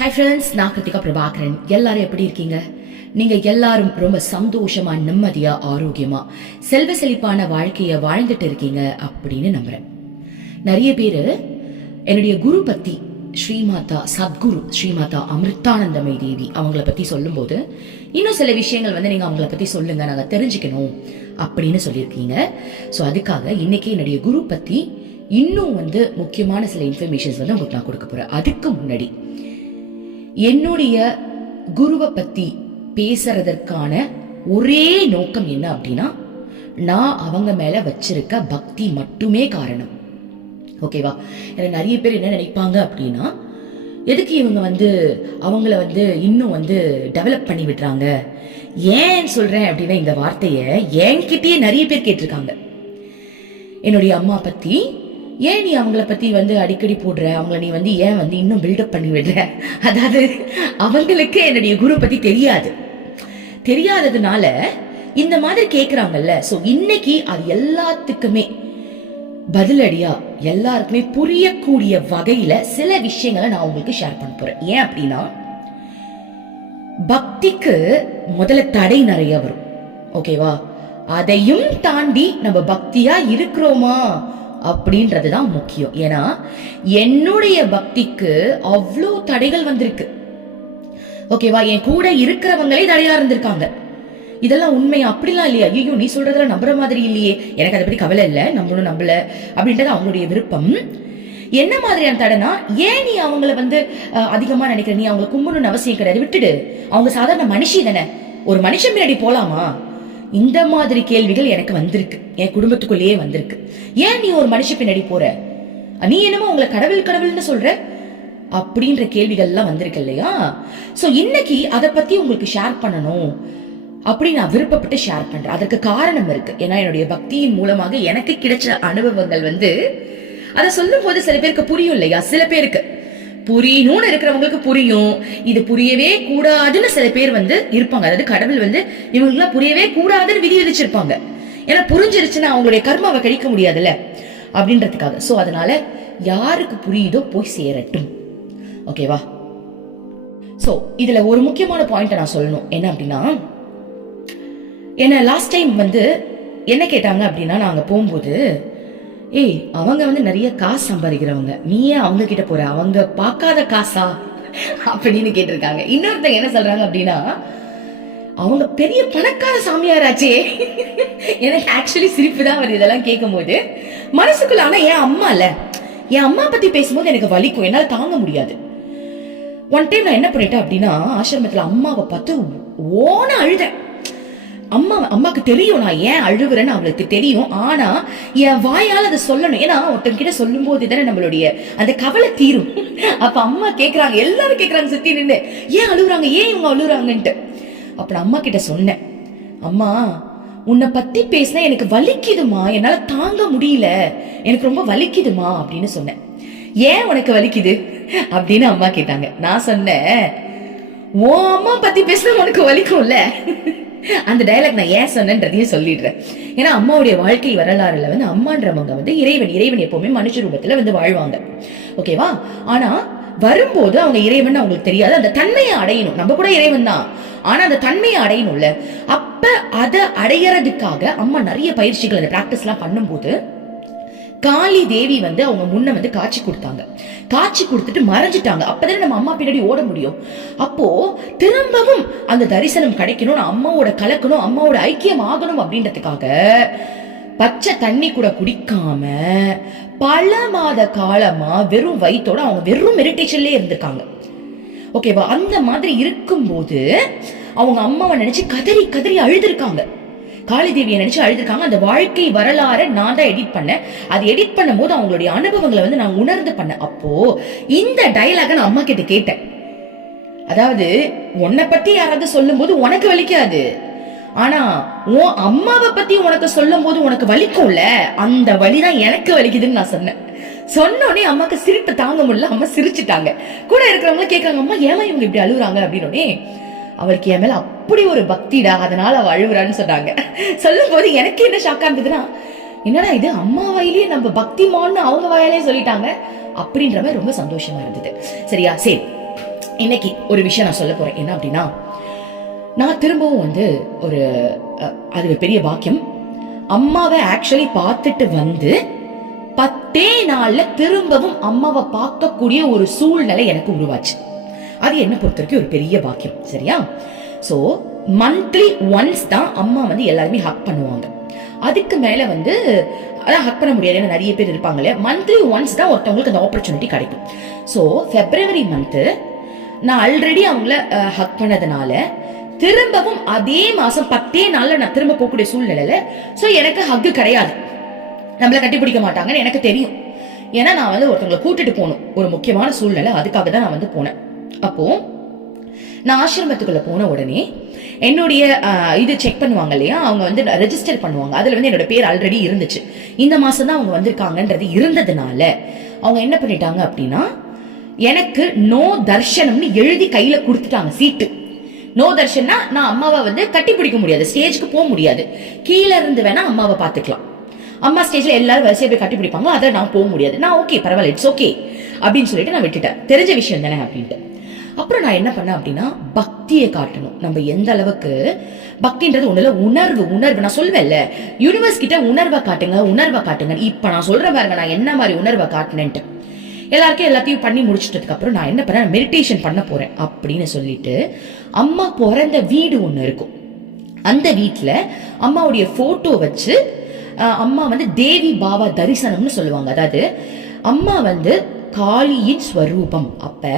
Hi friends, நான் கிருத்திகா பிரபாகரன். எல்லாரும் எப்படி இருக்கீங்க? நீங்க எல்லாரும் ரொம்ப சந்தோஷமா, நிம்மதியா, ஆரோக்கியமா, செல்வ செழிப்பான வாழ்க்கைய வாழ்ந்துட்டு இருக்கீங்க அப்படின்னு நம்புறேன். நிறைய பேரு என்னுடைய குரு பத்தி, ஸ்ரீமாதா சத்குரு ஸ்ரீமாதா அமிர்தானந்தமயி தேவி அவங்கள பத்தி சொல்லும் போது இன்னும் சில விஷயங்கள் நீங்க அவங்கள பத்தி சொல்லுங்க, நாங்க தெரிஞ்சுக்கணும் அப்படின்னு சொல்லியிருக்கீங்க. ஸோ அதுக்காக இன்னைக்கு என்னுடைய குரு பத்தி இன்னும் முக்கியமான சில இன்ஃபர்மேஷன்ஸ் உங்களுக்கு நான் கொடுக்க போறேன். அதுக்கு முன்னாடி என்னுடைய குருவை பத்தி பேசுறதற்கான ஒரே நோக்கம் என்ன அப்படின்னா, நான் அவங்க மேல வச்சிருக்க பக்தி மட்டுமே காரணம். ஓகேவா? ஏன்னா நிறைய பேர் என்ன நினைப்பாங்க அப்படின்னா, எதுக்கு இவங்க அவங்கள இன்னும் டெவலப் பண்ணி விடுறாங்க. ஏன் சொல்றேன் அப்படின்னா, இந்த வார்த்தையை என்கிட்டயே நிறைய பேர் கேட்டிருக்காங்க. என்னுடைய அம்மா பத்தி ஏன் நீ அவங்கள பத்தி அடிக்கடி போடுற, அவங்கள நீ ஏன் இன்னும் பில்டப் பண்ணி விடுற. அதாவது அவங்களுக்கு என்னுடைய குரு பத்தி தெரியாததுனால இந்த மாதிரி கேக்குறாங்கல்ல. சோ இன்னைக்கு அது எல்லாத்துக்குமே பதிலடியா, எல்லாருக்குமே புரியக்கூடிய வகையில சில விஷயங்களை நான் உங்களுக்கு ஷேர் பண்ண போறேன். ஏன் அப்படின்னா, பக்திக்கு முதல்ல தடை நிறைய வரும். ஓகேவா? அதையும் தாண்டி நம்ம பக்தியா இருக்கிறோமா அப்படின்றதுதான் முக்கியம். ஏன்னா என்னுடைய பக்திக்கு அவ்வளோ தடைகள் வந்திருக்கு. ஓகேவா? என் கூட இருக்கிறவங்களே தடையா இருந்திருக்காங்க. இதெல்லாம் உண்மை அப்படிலாம் இல்லையா? ஐயோ, நீ சொல்றதுல நம்புற மாதிரி இல்லையே. எனக்கு அதை பத்தி கவலை இல்லை, நம்பல அப்படின்றது அவங்களுடைய விருப்பம். என்ன மாதிரியான தடைனா, ஏன் நீ அவங்கள அதிகமா நினைக்கிற, நீ அவங்களை கும்பணும்னு அவசியம் கிடையாது, விட்டுடு, அவங்க சாதாரண மனுஷி தானே, ஒரு மனுஷன் பின்னாடி போலாமா? இந்த மாதிரி கேள்விகள் எனக்கு வந்திருக்கு, என் குடும்பத்துக்குள்ளேயே வந்திருக்கு. ஏன் நீ ஒரு மனுஷ பின்னாடி போற, நீ என்னமோ உங்களை கடவுள்னு சொல்ற அப்படின்ற கேள்விகள் எல்லாம் வந்திருக்கு இல்லையா? சோ இன்னைக்கு அதை பத்தி உங்களுக்கு ஷேர் பண்ணணும் அப்படி நான் விருப்பப்பட்டு ஷேர் பண்றேன். அதற்கு காரணம் இருக்கு. ஏன்னா என்னுடைய பக்தியின் மூலமாக எனக்கு கிடைச்ச அனுபவங்கள் அதை சொல்லும் போது சில பேருக்கு புரியும் இல்லையா? சில பேருக்கு புரியணும்னு இருக்கிறவங்களுக்கு புரியும், இது புரியவே கூடாதுன்னு சில பேர் இருப்பாங்க. அதாவது கடவுள் இவங்களுக்கு புரியவே கூடாதுன்னு விதி விதிச்சிருப்பாங்க. ஏன்னா புரிஞ்சிருச்சுன்னா அவங்களுடைய கர்மாவை கழிக்க முடியாதுல்ல அப்படின்றதுக்காக. சோ அதனால யாருக்கு புரியுதோ போய் சேரட்டும். ஓகேவா? சோ இதுல ஒரு முக்கியமான பாயிண்ட் நான் சொல்லணும். என்ன அப்படின்னா, என்ன லாஸ்ட் டைம் என்ன கேட்டாங்க அப்படின்னா, நாங்க போகும்போது, ஏய் அவங்க நிறைய காசு சம்பாதிக்கிறவங்க, நீ ஏன் அவங்க கிட்ட போற, அவங்க பார்க்காத காசா அப்படின்னு கேட்டிருக்காங்க. இன்னொருத்தங்க என்ன சொல்றாங்க அப்படின்னா, அவங்க பெரிய பணக்கார சாமியாராச்சே. எனக்கு ஆக்சுவலி சிரிப்பு தான் வருது இதெல்லாம் கேட்கும் போது மனசுக்குள்ள. ஆனா என் அம்மா பத்தி பேசும்போது எனக்கு வலிக்கும், என்னால தாங்க முடியாது. ஒன் டைம் நான் என்ன பண்ணிட்டேன் அப்படின்னா, ஆசிரமத்துல அம்மாவை பார்த்து ஓன அழுதேன். அம்மாக்கு தெரியும் நான் ஏன் அழுகுறேன்னு அவளுக்கு தெரியும். ஆனா என் வாயால் அதை சொல்லணும். ஏன்னா ஒருத்தங்கிட்ட சொல்லும் போது தானே நம்மளுடைய அந்த கவலை தீரும். அப்ப அம்மா கேக்குறாங்க, எல்லாரும் கேக்குறாங்க சுத்தி நின்று, ஏன் அழுகுறாங்க, ஏன் இவங்க அழுகுறாங்கன்ட்டு. அப்ப அம்மா கிட்ட சொன்னேன், அம்மா உன்னை பத்தி பேசினா எனக்கு வலிக்குதுமா, என்னால தாங்க முடியல, எனக்கு ரொம்ப வலிக்குதுமா அப்படின்னு சொன்னேன். ஏன் உனக்கு வலிக்குது அப்படின்னு அம்மா கேட்டாங்க. நான் சொன்னேன், ஓ அம்மா பத்தி பேசினா உனக்கு வலிக்கும்ல. அந்த டயலாக் நான் ஏன் சொன்னேன்றதையும் சொல்லிடுறேன். ஏன்னா அம்மாவுடைய வாழ்க்கை வரலாறுல அம்மான்றவங்க இறைவன் எப்பவுமே மனுஷ ரூபத்துல வாழ்வாங்க. ஓகேவா? ஆனா வரும்போது அவங்க இறைவன் அவங்களுக்கு தெரியாது. அந்த தன்மையை அடையணும். நம்ம கூட இறைவன் தான், ஆனா அந்த தன்மையை அடையணும்ல. அப்ப அதை அடையறதுக்காக அம்மா நிறைய பயிற்சிகள், அந்த பிராக்டிஸ் எல்லாம் பண்ணும்போது காளி தேவி அவங்க முன்ன காட்சி கொடுத்தாங்க. காட்சி கொடுத்துட்டு மறைஞ்சிட்டாங்க. அப்பதான் நம்ம அம்மா பின்னாடி ஓட முடியும். அப்போ திரும்பவும் அந்த தரிசனம் கிடைக்கணும், அம்மாவோட கலக்கணும், அம்மாவோட ஐக்கியம் ஆகணும் அப்படின்றதுக்காக பச்சை தண்ணி கூட குடிக்காம பல மாத காலமா வெறும் வயிற்றோட அவங்க வெறும் மெடிடேஷன்லயே இருந்திருக்காங்க. ஓகேவா? அந்த மாதிரி இருக்கும்போது அவங்க அம்மாவை நினைச்சு கதறி கதறி அழுதுருக்காங்க. காளி தேவியை நினைச்சு அழுதுருக்காங்க. அந்த வாழ்க்கை வரலாறு நான் தான் எடிட் பண்ணேன். அது எடிட் பண்ணும் போது அவங்களுடைய அனுபவங்களை நான் உணர்ந்து பண்ணேன். அப்போ இந்த டயலாக நான் அம்மா கிட்ட கேட்டேன். அதாவது உன்னை பத்தி யாராவது சொல்லும் போது உனக்கு வலிக்காது, ஆனா உன் அம்மாவை பத்தி உனக்கு சொல்லும் போது உனக்கு வலிக்கும்ல, அந்த வலிதான் எனக்கு வலிக்குதுன்னு நான் சொன்னேன். சொன்னோடனே அம்மாக்கு சிரிப்பு தாங்க முடியல. அம்மா சிரிச்சுட்டாங்க. கூட இருக்கிறவங்க கேட்காங்க, அம்மா ஏமா இவங்க இப்படி அழுகுறாங்க அப்படின்னோடனே, அவளுக்கு என் மேல அப்படி ஒரு பக்திடா, அதனால அவ அழுகுறான்னு சொன்னாங்க. சொல்லும் போது எனக்கு என்ன ஷாக்கா இருந்ததுன்னா, என்னடா இது அம்மா வாயிலேயே நம்ம பக்திமான்னு அவங்க வாயிலே சொல்லிட்டாங்க அப்படின்ற மாதிரி ரொம்ப சந்தோஷமா இருந்தது. சரியா? சரி, இன்னைக்கு ஒரு விஷயம் நான் சொல்ல போறேன். என்ன அப்படின்னா, நான் திரும்பவும் ஒரு அது பெரிய பாக்கியம். அம்மாவை ஆக்சுவலி பார்த்துட்டு 10 நாள்ல திரும்பவும் அம்மாவை பார்க்கக்கூடிய ஒரு சூழ்நிலை எனக்கு உருவாச்சு. அது என்ன பொறுத்த வரைக்கும் ஒரு பெரிய பாக்கியம். சரியா? சோ மந்த்லி ஒன்ஸ் தான் அம்மா எல்லாருமே ஹக் பண்ணுவாங்க. அதுக்கு மேல அதான் ஹக் பண்ண முடியாது, ஏன்னா நிறைய பேர் இருப்பாங்களே. மந்த்லி ஒன்ஸ் தான் ஒருத்தவங்களுக்கு அந்த ஆப்பர்ச்சுனிட்டி கிடைக்கும். ஸோ பிப்ரவரி மந்த்து நான் ஆல்ரெடி அவங்கள ஹக் பண்ணதுனால திரும்பவும் அதே மாசம் 10 நாள்ல நான் திரும்ப போகக்கூடிய சூழ்நிலையில ஸோ எனக்கு ஹக்கு கிடையாது. நம்மள கட்டி பிடிக்க மாட்டாங்கன்னு எனக்கு தெரியும். ஏன்னா நான் ஒருத்தவங்களை கூட்டிட்டு போகணும், ஒரு முக்கியமான சூழ்நிலை, அதுக்காக தான் நான் போனேன். அப்போ நான் ஆசிரமத்துக்குள்ள போன உடனே என்னுடைய இது செக் பண்ணுவாங்க இல்லையா, அவங்க ரெஜிஸ்டர் பண்ணுவாங்க. அதுல என்னோட பேர் ஆல்ரெடி இருந்துச்சு. இந்த மாசம் தான் அவங்க வந்திருக்காங்கன்றது இருந்ததுனால அவங்க என்ன பண்ணிட்டாங்க அப்படின்னா, எனக்கு நோ தர்ஷனம்னு எழுதி கையில கொடுத்துட்டாங்க சீட்டு. நோ தர்ஷன்னா நான் அம்மாவை கட்டி பிடிக்க முடியாது, ஸ்டேஜ்க்கு போக முடியாது, கீழே இருந்து வேணா அம்மாவை பாத்துக்கலாம். அம்மா ஸ்டேஜ்ல எல்லாரும் வரிசையா போய் கட்டி பிடிப்பாங்க, அதை நான் போக முடியாது. நான் ஓகே பரவாயில்ல, இட்ஸ் ஓகே அப்படின்னு சொல்லிட்டு நான் விட்டுட்டேன். தெரிஞ்ச விஷயம் தானே அப்படின்ட்டு. அப்புறம் நான் என்ன பண்ணேன் அப்படின்னா, பக்தியை காட்டணும். நம்ம எந்த அளவுக்கு பக்தின்றது ஒண்ணுல உணர்வு. நான் சொல்வேன்ல, யூனிவர்ஸ் கிட்ட உணர்வை காட்டுங்க. இப்ப நான் சொல்றேன் பாருங்க, நான் என்ன மாதிரி உணர்வை காட்டினேன்ட்டு. எல்லாருக்கும் எல்லாத்தையும் பண்ணி முடிச்சிட்டதுக்கு அப்புறம் நான் என்ன பண்ணேன், மெடிடேஷன் பண்ண போறேன் அப்படின்னு சொல்லிட்டு, அம்மா பிறந்த வீடு ஒண்ணு இருக்கும். அந்த வீட்டுல அம்மாவுடைய போட்டோ வச்சு அம்மா தேவி பாவா தரிசனம்னு சொல்லுவாங்க. அதாவது அம்மா காளியின் ஸ்வரூபம். அப்ப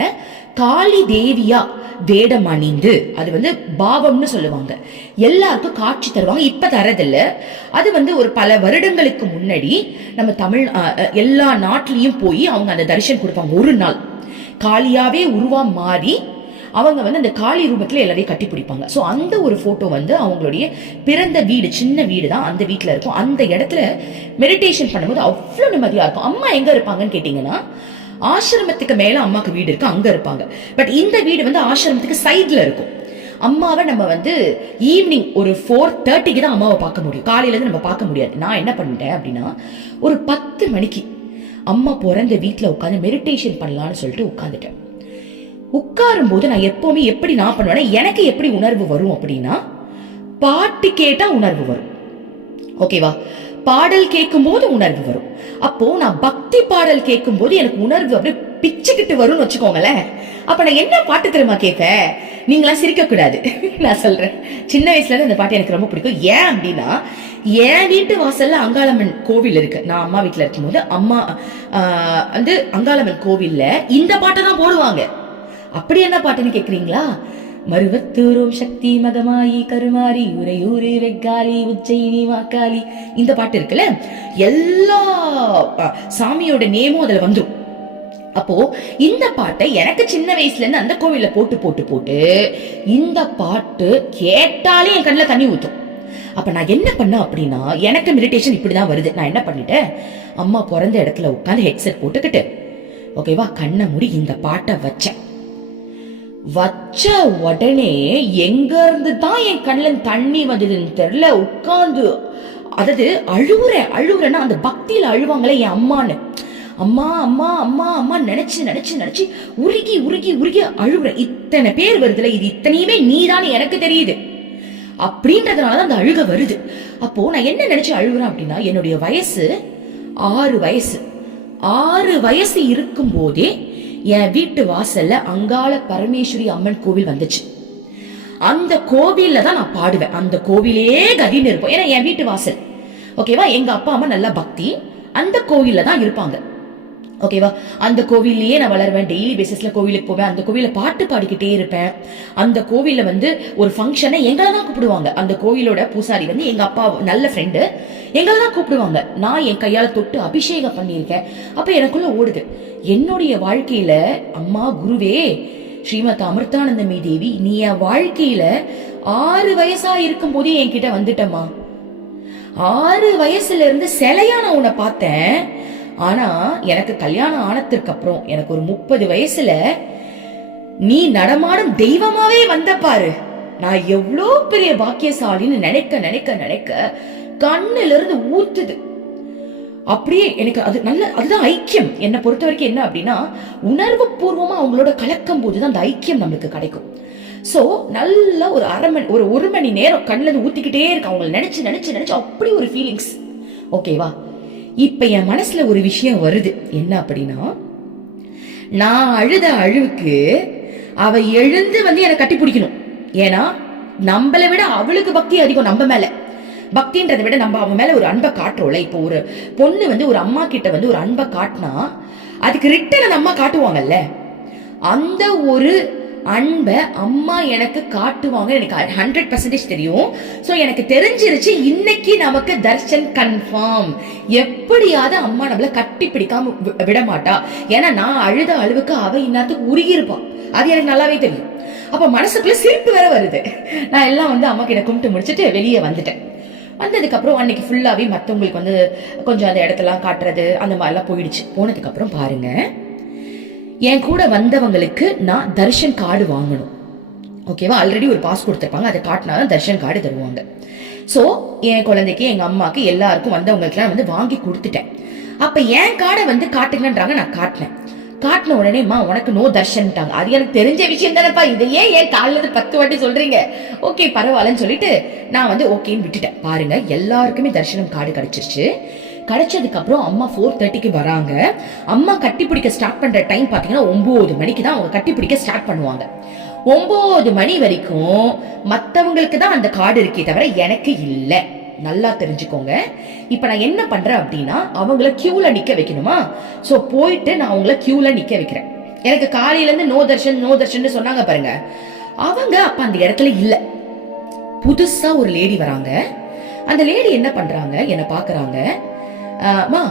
காளி தேவியா வேடம் அணிந்து, அது பாவம்னு சொல்லுவாங்க, எல்லாருக்கும் காட்சி தருவாங்க. இப்ப தரதில்ல, அது ஒரு பல வருடங்களுக்கு முன்னாடி நம்ம தமிழ் எல்லா நாட்டிலையும் போய் அவங்க அந்த தரிசனம் கொடுப்பாங்க. ஒரு நாள் காளியாவே உருவா மாறி அவங்க அந்த காளி ரூபத்துல எல்லாரையும் கட்டி பிடிப்பாங்க. ஸோ அந்த ஒரு போட்டோ அவங்களுடைய பிறந்த வீடு, சின்ன வீடு தான், அந்த வீட்டுல இருக்கும். அந்த இடத்துல மெடிடேஷன் பண்ணும்போது அவ்வளவு நிம்மதியா இருக்கும். அம்மா எங்க இருப்பாங்கன்னு கேட்டீங்கன்னா, ஆசிரமத்துக்கு மேல அம்மாக்கு வீடு இருக்கு, அங்க இருப்பாங்க. பட் இந்த வீடு ஆசிரமத்துக்கு சைட்ல இருக்கும். அம்மாவை நம்ம ஈவினிங் ஒரு 4:30க்கு தான் அம்மாவை பார்க்க முடியும், காலையில இருந்து நம்ம பார்க்க முடியாது. நான் என்ன பண்ணிட்டேன் அப்படின்னா, ஒரு 10 மணிக்கு அம்மா பிறந்த வீட்டுல உட்காந்து மெடிடேஷன் பண்ணலாம்னு சொல்லிட்டு உட்காந்துட்டேன். உட்காரும் போது நான் எப்பவுமே எப்படி நான் பண்ணுவேன்னா, எனக்கு எப்படி உணர்வு வரும் அப்படின்னா, பாட்டு கேட்டா உணர்வு வரும். ஓகேவா? பாடல் கேட்கும் போது உணர்வு வரும். அப்போ நான் பக்தி பாடல் கேட்கும் போது எனக்கு உணர்வு அப்படியே பிச்சுக்கிட்டு வரும்னு வச்சுக்கோங்களேன். அப்ப நான் என்ன பாட்டு தெரியுமா கேட்பேன்? நீங்களா சிரிக்க கூடாது, நான் சொல்றேன். சின்ன வயசுல இருந்து இந்த பாட்டு எனக்கு ரொம்ப பிடிக்கும். ஏன் அப்படின்னா, என் வீட்டு வாசல்ல அங்காளம்மன் கோவில் இருக்கு. நான் அம்மா வீட்டுல இருக்கும்போது அம்மா அங்காளம்மன் கோவில்ல இந்த பாட்டை தான் போடுவாங்க. அப்படி என்ன பாட்டுன்னு கேக்குறீங்களா? மருவத்தூரும் சக்தி மதமாயி கருமாரி உரையூரு வெக்காலி உச்சைனி வாக்காளி, இந்த பாட்டு இருக்குல்ல, எல்லா சாமியோட நேமும் அதுல வந்துடும். அப்போ இந்த பாட்டை எனக்கு சின்ன வயசுல இருந்து அந்த கோவில்ல போட்டு போட்டு போட்டு இந்த பாட்டு கேட்டாலே என் கண்ணுல தண்ணி ஊத்தும். அப்ப நான் என்ன பண்ண அப்படின்னா, எனக்கு மெடிடேஷன் இப்படிதான் வருது. நான் என்ன பண்ணிட்டேன், அம்மா பிறந்த இடத்துல உட்காந்து ஹெட்செட் போட்டுக்கிட்டு, ஓகேவா, கண்ணை மூடி இந்த பாட்டை வச்ச உடனே எங்க இருந்து தான் என் கண்ணுல தண்ணி வந்ததுன்னு தெரியல. உட்கார்ந்து அதாவது அழுவுறேன்னா அந்த பக்தியில அழுவாங்களே என் அம்மான்னு, அம்மா அம்மா அம்மா அம்மா நினைச்சு நினைச்சு நினைச்சு உருகி உருகி உருகி அழுவுறேன். இத்தனை பேர் வருதுல, இது இத்தனையுமே நீதான் எனக்கு தெரியுது அப்படின்றதுனாலதான் அந்த அழுக வருது. அப்போ நான் என்ன நினைச்சு அழுகுறேன் அப்படின்னா, என்னுடைய வயசு 6 வயசு இருக்கும் போதே என் வீட்டு வாசல்ல அங்காள பரமேஸ்வரி அம்மன் கோவில் வந்துச்சு. அந்த கோவில்ல தான் நான் பாடுவேன். அந்த கோவிலே கதின்னு இருப்போம். ஏன்னா என் வீட்டு வாசல், ஓகேவா, எங்க அப்பா அம்மா நல்ல பக்தி, அந்த கோவில்ல தான் இருப்பாங்க. ஓகேவா, அந்த கோவில்லயே நான் வளருவேன். டெய்லி பேசிஸ்ல கோவிலுக்கு போவேன். அந்த கோவில பாட்டு பாடிக்கிட்டே இருப்பேன். அந்த கோவில்ல ஒரு ஃபங்க்ஷனை எங்களை தான் கூப்பிடுவாங்க. அந்த கோவிலோட பூசாரி எங்க அப்பா நல்ல ஃப்ரெண்டு, எங்களை தான் கூப்பிடுவாங்க. நான் என் கையால தொட்டு அபிஷேகம் பண்ணியிருக்கேன். அப்ப எனக்குள்ள ஓடுது, என்னுடைய வாழ்க்கையில அம்மா குருவே ஸ்ரீமத் அமிர்தானந்தமி தேவி, நீ என் வாழ்க்கையில 6 வயசா இருக்கும் போதே என்கிட்ட வந்துட்டம்மா. 6 வயசுல இருந்து சிலையா நான் உன்னை பார்த்தேன். ஆனா எனக்கு கல்யாணம் ஆனதுக்கு அப்புறம் எனக்கு ஒரு 30 வயசுல நீ நடமாடும் தெய்வமாவே வந்த பாரு. நான் எவ்வளோ பெரிய பாக்கியசாலின்னு நினைக்க நினைக்க நினைக்க கண்ணுல இருந்து ஊத்துது. அப்படியே எனக்கு அது அதுதான் ஐக்கியம். என்னை பொறுத்த வரைக்கும் என்ன அப்படின்னா, உணர்வு பூர்வமா அவங்களோட கலக்கும் போதுதான் அந்த ஐக்கியம் நம்மளுக்கு கிடைக்கும். சோ நல்ல ஒரு ஒரு மணி நேரம் கண்ணில் ஊத்திக்கிட்டே இருக்கு அவங்களை நினைச்சு நினைச்சு நினைச்சு, அப்படி ஒரு ஃபீலிங்ஸ். ஓகேவா? இப்ப என் மனசுல ஒரு விஷயம் வருது. என்ன அப்படின்னா, நான் அழுத அழுவுக்கு அவ எழுந்து வந்து என்னை கட்டி பிடிக்கணும். ஏன்னா நம்மளை விட அவளுக்கு பக்தி அதிகம் நம்ம மேல. பக்தின்றதை விட நம்ம அவன் மேல ஒரு அன்பை காட்டுறோம்ல. இப்போ ஒரு பொண்ணு வந்து ஒரு அம்மா கிட்ட வந்து ஒரு அன்பை காட்டினா அதுக்கு ரிட்டன் அந்த அம்மா காட்டுவாங்கல்ல, அந்த ஒரு அன்பை அம்மா எனக்கு காட்டுவாங்க. எனக்கு 100% தெரியும். சோ எனக்கு தெரிஞ்சிருச்சு, இன்னைக்கு நமக்கு தர்ஷன் கன்ஃபார்ம். எப்படியாவது அம்மா நம்மள கட்டி பிடிக்காம விட மாட்டா. ஏன்னா நான் அழுத அழுவுக்கு அவ இந்நேரத்துக்கு உருகி இருப்பான். அது எனக்கு நல்லாவே தெரியும். அப்ப மனசுக்குள்ள சிரிப்பு வேற வருது. நான் எல்லாம் வந்து அம்மா கிட்ட கும்பிட்டு முடிச்சுட்டு வெளியே வந்துட்டேன். வந்ததுக்கு அப்புறம் அன்னைக்கு ஃபுல்லாவே மத்தவங்களுக்கு வந்து கொஞ்சம் அந்த இடத்தெல்லாம் காட்டுறது அந்த மாதிரிலாம் போயிடுச்சு. போனதுக்கு அப்புறம் பாருங்க, என் கூட வந்தவங்களுக்கு நான் தர்ஷன் கார்டு வாங்கணும். ஓகேவா? ஆல்ரெடி ஒரு பாஸ் கொடுத்துருப்பாங்க, அதை காட்டினாதான் தர்ஷன் கார்டு தருவாங்க. சோ என் குழந்தைக்கு, எங்க அம்மாக்கு, எல்லாருக்கும் வந்தவங்களுக்கு வந்து வாங்கி கொடுத்துட்டேன். அப்ப என் கார்டை வந்து காட்டுங்கன்றாங்க. நான் காட்டினேன். காட்டின உடனே உனக்கு நோ தர்ஷன்ட்டாங்க. அது எனக்கு தெரிஞ்ச விஷயம் தானேப்பா, இதையே ஏன் காலில இருந்து 10 வாட்டி சொல்றீங்க? ஓகே பரவாயில்லன்னு சொல்லிட்டு நான் வந்து ஓகேன்னு விட்டுட்டேன். பாருங்க, எல்லாருக்குமே தர்ஷனம் கார்டு கிடைச்சிருச்சு. கிடைச்சதுக்கு அப்புறம் அம்மா 4:30க்கு வராங்க. அம்மா கட்டி பிடிக்க ஸ்டார்ட் பண்ற டைம் பாத்தீங்கன்னா 9 மணிக்கு தான் அவங்க கட்டி பிடிக்க ஸ்டார்ட் பண்ணுவாங்க. 9 மணி வரைக்கும் மத்தவங்களுக்கு தான் அந்த கார்டு இருக்கே தவிர எனக்கு இல்ல. நல்லா தெரிஞ்சுக்கோங்க. இப்ப நான் என்ன பண்றேன் அப்படின்னா, அவங்கள கியூல நிக்க வைக்கணுமா? சோ போயிட்டு நான் அவங்கள கியூல நிக்க வைக்கிறேன். எனக்கு காலையில இருந்து நோ தர்ஷன் சொன்னாங்க பாருங்க, அவங்க அப்ப அந்த இடத்துல இல்ல. புதுசா ஒரு லேடி வராங்க. அந்த லேடி என்ன பண்றாங்க, என்ன பாக்குறாங்க. மா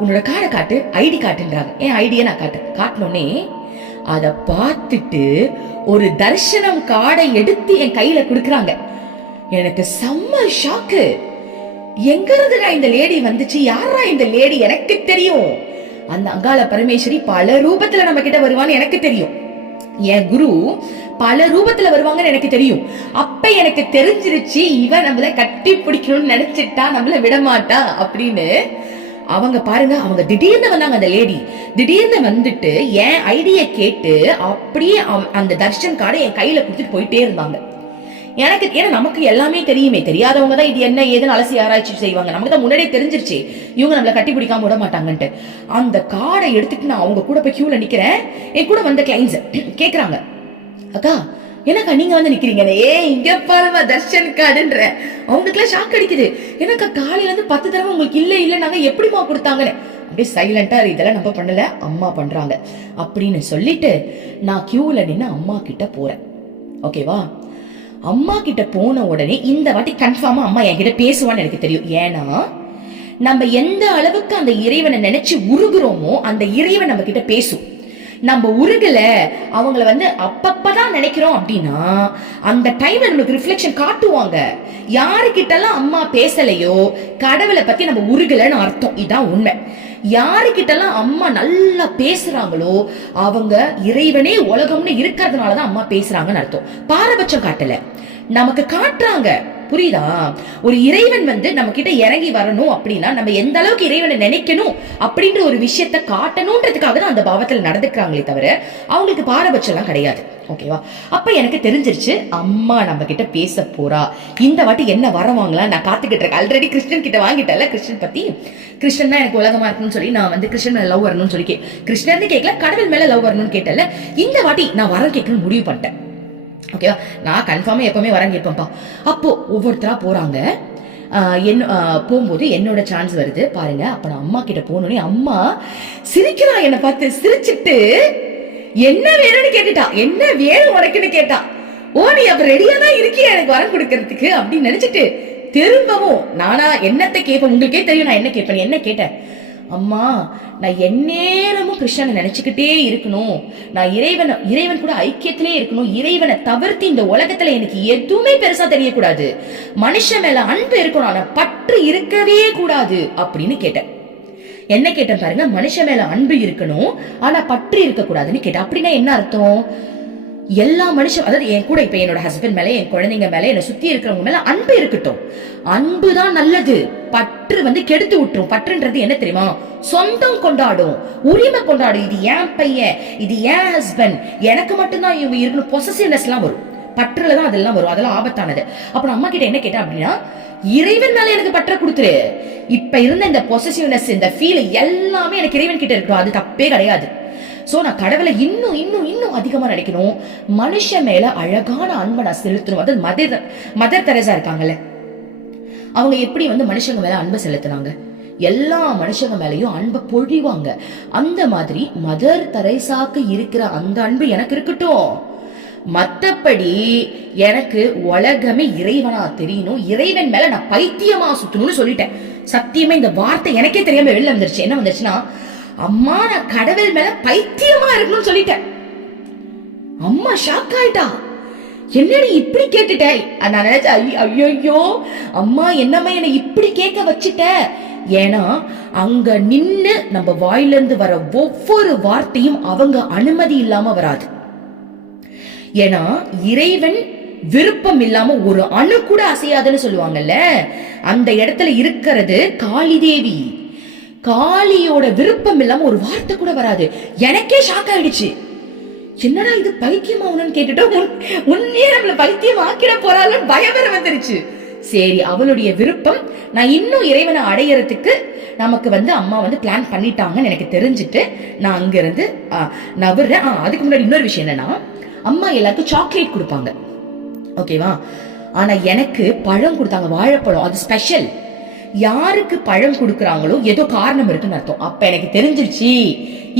உன்னோட கார்டை காட்டு, ஐடி காட்டுன்றாங்க. என் ஐடியை நான் காட்டினோடனே அத பார்த்துட்டு ஒரு தர்ஷனம் கார்டை எடுத்து என் கையில குடுக்கறாங்க. எனக்கு செம்ம ஷாக்கு. எங்க இருந்து இந்த லேடி வந்துச்சு? யாரா இந்த லேடி? எனக்கு தெரியும், அந்த அங்காள பரமேஸ்வரி பல ரூபத்துல நம்ம கிட்ட வருவான்னு எனக்கு தெரியும். என் குரு பல ரூபத்துல வருவாங்கன்னு எனக்கு தெரியும். அப்ப எனக்கு தெரிஞ்சிருச்சு, இவன் நம்மள கட்டி பிடிக்கணும்னு நினைச்சிட்டா நம்மள விடமாட்டா அப்படின்னு. அவங்க பாருங்க, அவங்க திடீர்னு வந்தாங்க. அந்த லேடி திடீர்னு வந்துட்டு என் ஐடிய கேட்டு அப்படியே அந்த தர்ஷன் கார்டை என் கையில கொடுத்துட்டு போயிட்டே இருந்தாங்க. எனக்கு ஏன்னா நமக்கு எல்லாமே தெரியுமே, தெரியாதவங்க தான் இது என்ன ஏதுன்னு அலசி ஆராய்ச்சி செய்வாங்க. நமக்கு தான் முன்னாடியே தெரிஞ்சிருச்சு இவங்க நம்மள கட்டி பிடிக்காம விட மாட்டாங்கன்ட்டு. அந்த கார்டை எடுத்துட்டு நான் அவங்க கூட போய் கியூல நிக்கிறேன். என் கூட வந்த கிளைண்ட்ஸ் கேக்குறாங்க, அக்கா என்னக்கா நீங்க வந்து நிக்கிறீங்க? இங்க பாருமா தர்ஷன் கார்டுன்ற. அவங்களுக்குலாம் ஷாக் அடிக்குது. எனக்கு காலையில இருந்து 10 தடவை உங்களுக்கு இல்ல நாங்க எப்படிமா கொடுத்தாங்கன்னு. அப்படியே சைலண்டா, இதெல்லாம் நம்ம பண்ணல, அம்மா பண்றாங்க அப்படின்னு சொல்லிட்டு நான் கியூல நின்று அம்மா கிட்ட போறேன். ஓகேவா? அம்மா கிட்ட போன உடனே இந்த வாட்டி கன்ஃபார்மா அம்மா என்கிட்ட பேசுவான்னு எனக்கு தெரியும். ஏன்னா நம்ம எந்த அளவுக்கு அந்த இறைவனை நினைச்சு உருகுறோமோ அந்த இறைவன் நம்ம கிட்ட பேசும். நம்ம உருகல, அவங்கள வந்து அப்பப்பதான் நினைக்கிறோம் அப்படின்னா அந்த டைம்ல நமக்கு ரிஃப்ளெக்ஷன் காட்டுவாங்க. யாருக்கிட்டலாம் அம்மா பேசலையோ கடவுளை பத்தி நம்ம உருகலன்னு அர்த்தம். இதான் உண்மை. யாருக்கிட்டலாம் அம்மா நல்லா பேசுறாங்களோ அவங்க இறைவனே உலகம்னு இருக்கிறதுனாலதான் அம்மா பேசுறாங்கன்னு அர்த்தம். பாரபட்சம் காட்டல, நமக்கு காட்டுறாங்க. புரியுதா? ஒரு இறைவன் வந்து நம்ம கிட்ட இறங்கி வரணும் அப்படின்னா நம்ம எந்த அளவுக்கு இறைவனை நினைக்கணும் அப்படின்ற ஒரு விஷயத்த காட்டணும்ன்றதுக்காக தான் அந்த பாவத்துல நடந்துக்கிறாங்களே தவிர அவங்களுக்கு பாரபட்சம் எல்லாம் கிடையாது. ஓகேவா? அப்ப எனக்கு தெரிஞ்சிருச்சு, அம்மா நம்ம கிட்ட பேச போறா. இந்த வாட்டி என்ன வரவாங்களா நான் காத்துக்கிட்டு இருக்கேன். ஆல்ரெடி கிருஷ்ணன் கிட்ட வாங்கிட்டல. கிருஷ்ணன் பத்தி, கிருஷ்ணன் தான் எனக்கு உலகமா இருக்கணும்னு சொல்லி நான் வந்து கிருஷ்ணன் மேல லவ் வரணும்னு சொல்லி கிருஷ்ணன் கேட்கல, கடவுள் மேல லவ் வரணும்னு கேட்டல. இந்த வாட்டி நான் வரம் கேட்கணும்னு முடிவு பண்ணிட்டேன். ஓகேவா? நான் கன்ஃபார்மா எப்பவுமே வரேன் கேட்பேன்ப்பா. அப்போ ஒவ்வொருத்தரா போறாங்க. போகும்போது என்னோட சான்ஸ் வருது பாருங்க. அப்ப நான் அம்மா கிட்ட போனோடனே அம்மா சிரிக்கிறா. என்னை பார்த்து சிரிச்சுட்டு என்ன வேணும்னு கேட்டுட்டா. என்ன வேணும் உனக்குன்னு கேட்டா. ஓ நீ அப்ப ரெடியா தான் இருக்கியா எனக்கு வரம் கொடுக்கறதுக்கு அப்படின்னு நினைச்சிட்டு திரும்பவும் நானா என்னத்தை கேட்பேன்? உங்களுக்கே தெரியும் நான் என்ன கேட்பேன். என்ன கேட்டேன்? அம்மா நான் எந்நேரமும் கிருஷ்ணனை நினைச்சுக்கிட்டே இருக்கணும், நான் இறைவன் கூட ஐக்கியத்திலே இருக்கணும், இறைவனை தவிர்த்து இந்த உலகத்துல எனக்கு எதுவுமே பெருசா தெரியக்கூடாது, மனுஷன் மேல அன்பு இருக்கணும், ஆனா பற்று இருக்கவே கூடாது அப்படின்னு கேட்டேன். என்ன கேட்டேன் பாருங்க, மனுஷன் மேல அன்பு இருக்கணும் ஆனா பற்று இருக்க கூடாதுன்னு கேட்டேன். அப்படின்னா என்ன அர்த்தம்? எல்லா மனுஷன், அதாவது என் கூட இப்ப என்னோட ஹஸ்பண்ட் மேல, என் குழந்தைங்க மேல, என்னை சுத்தி இருக்கிறவங்க மேல அன்பு இருக்கட்டும். அன்புதான் நல்லது. பற்று கெடுத்து விட்டுரும். பற்றுன்றது என்ன தெரியுமா? சொந்தம் கொண்டாடும், உரிமை கொண்டாடும். இது ஏன் பையன், இது ஏன் ஹஸ்பண்ட், எனக்கு மட்டும்தான் இவங்க இருக்கணும், பொசசிவ்னஸ் எல்லாம் வரும். பற்றுலதான் அதெல்லாம் வரும். அதெல்லாம் ஆபத்தானது. அப்ப அம்மா கிட்ட என்ன கேட்டா அப்படின்னா, இறைவன் மேல எனக்கு பற்ற கொடுத்துரு. இப்ப இருந்த இந்த பொசசிவ்னஸ், இந்த ஃபீல் எல்லாமே எனக்கு இறைவன் கிட்ட இருக்கணும். அது தப்பே கிடையாது. சோ நான் கடவுளை இன்னும் இன்னும் இன்னும் அதிகமா நினைக்கணும். மனுஷன் மேல அழகான அன்பை நான் செலுத்தணும். அதாவது மதர் தெரேசா இருக்காங்கல்ல, அவங்க எப்படி மனுஷங்க மேல அன்பை செலுத்தினாங்க, எல்லா மனுஷங்க மேலயும் அன்பை பொழிவாங்க. அந்த மாதிரி மதர் தெரேசாக்கு இருக்கிற அந்த அன்பு எனக்கு இருக்கட்டும். மத்தபடி எனக்கு உலகமே இறைவனா தெரியணும், இறைவன் மேல நான் பைத்தியமா சுத்தணும்னு சொல்லிட்டேன். சத்தியமே இந்த வார்த்தை எனக்கே தெரியாம வெளில வந்துருச்சு. என்ன வந்துருச்சுன்னா, அம்மா நான் கடவுள் மேல பைத்தியமா இருக்கணும்னு சொல்லிட்டேன். அம்மா ஷாக் ஆயிட்டா. என்னடி இப்படி கேட்டுட்ட? நான் நினைச்சேன், ஐயோ அம்மா என்னம்மா என்னை இப்படி கேட்க வச்சுட்ட. ஏன்னா அங்க நின்னு நம்ம வாயிலிருந்து வர ஒவ்வொரு வார்த்தையும் அவங்க அனுமதி இல்லாம வராது. ஏன்னா இறைவன் விருப்பம் இல்லாம ஒரு அணு கூட அசையாதுன்னு சொல்லுவாங்கல்ல, அந்த இடத்துல இருக்கிறது காளி தேவி. காளியோட விருப்பம் இல்லாம ஒரு வார்த்தை கூட வராது. எனக்கே ஷாக் ஆயிடுச்சு. என்னடா இது பைத்தியம் ஆகணும்னு கேட்டுட்டு உன்னே நம்மள பைத்தியம் ஆக்கிட போறாள் பயம் வேற வந்துருச்சு. சரி, அவளுடைய விருப்பம். நான் இன்னும் இறைவனை அடையறதுக்கு நமக்கு அம்மா பிளான் பண்ணிட்டாங்கன்னு எனக்கு தெரிஞ்சுட்டு நான் அங்க இருந்து நவர்றேன். அதுக்கு முன்னாடி இன்னொரு விஷயம் என்னன்னா, அம்மா எல்லாருக்கும் சாக்லேட் கொடுப்பாங்க, ஓகேவா? ஆனா எனக்கு பழம் கொடுத்தாங்க, வாழைப்பழம். அது ஸ்பெஷல். யாருக்கு பழம் கொடுக்கறாங்களோ ஏதோ காரணம் இருக்குன்னு அர்த்தம். அப்ப எனக்கு தெரிஞ்சிருச்சு,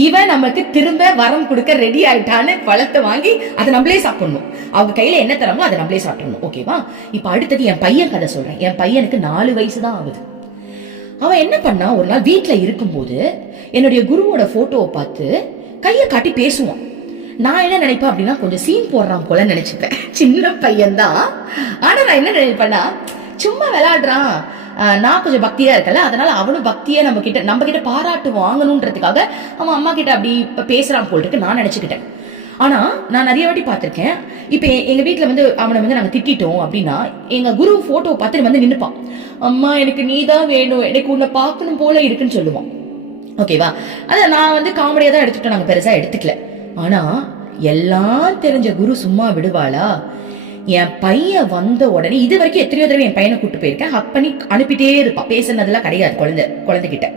இவன் நமக்கு திரும்ப வரம் கொடுக்க ரெடி ஆயிட்டான்னு பழத்தை வாங்கி அதை நம்மளே சாப்பிடணும். அவங்க கையில என்ன தரமோ அதை நம்மளே சாப்பிடணும், ஓகேவா? இப்ப அடுத்தது என் பையன் கதை சொல்றேன். என் பையனுக்கு 4 வயசுதான் ஆகுது. அவன் என்ன பண்ணா, ஒரு நாள் வீட்டுல இருக்கும்போது என்னுடைய குருவோட போட்டோவை பார்த்து கையை காட்டி பேசுவான். நான் என்ன நினைப்பேன் அப்படின்னா, கொஞ்சம் சீன் போடுறான் போல நினைச்சுப்பேன். சின்ன பையன்தான். ஆனா நான் என்ன நினைப்பேன்னா, சும்மா விளையாடுறான், நான் கொஞ்சம் பக்தியா இருக்கல, அதனால அவனும் பக்தியா நம்ம கிட்ட பாராட்டு வாங்கணும்ன்றதுக்காக அவன் அம்மா கிட்ட அப்படி பேசுறான் போல் இருக்கு நான் நினைச்சுக்கிட்டேன். ஆனா நான் நிறைய வாட்டி பார்த்திருக்கேன். இப்ப எங்க வீட்டுல அவனை நாங்க திட்டோம் அப்படின்னா, எங்க குரு போட்டோ பார்த்து நின்னுப்பான். அம்மா எனக்கு நீதான் வேணும், எனக்கு உன்னை பார்க்கணும் போல இருக்குன்னு சொல்லுவான், ஓகேவா? அத நான் காமெடியா தான் எடுத்துட்டோம், நாங்க பெருசா எடுத்துக்கல. ஆனா எல்லாம் தெரிஞ்ச குரு சும்மா விடுவாளா? என் பையன் வந்த உடனே, இது வரைக்கும் எத்தனையோ தடவை என் பையனை கூட்டு போயிருக்கேன், ஹக் பண்ணி அனுப்பிட்டே இருப்பான். பேசுனதெல்லாம் கிடையாது குழந்தைகிட்ட.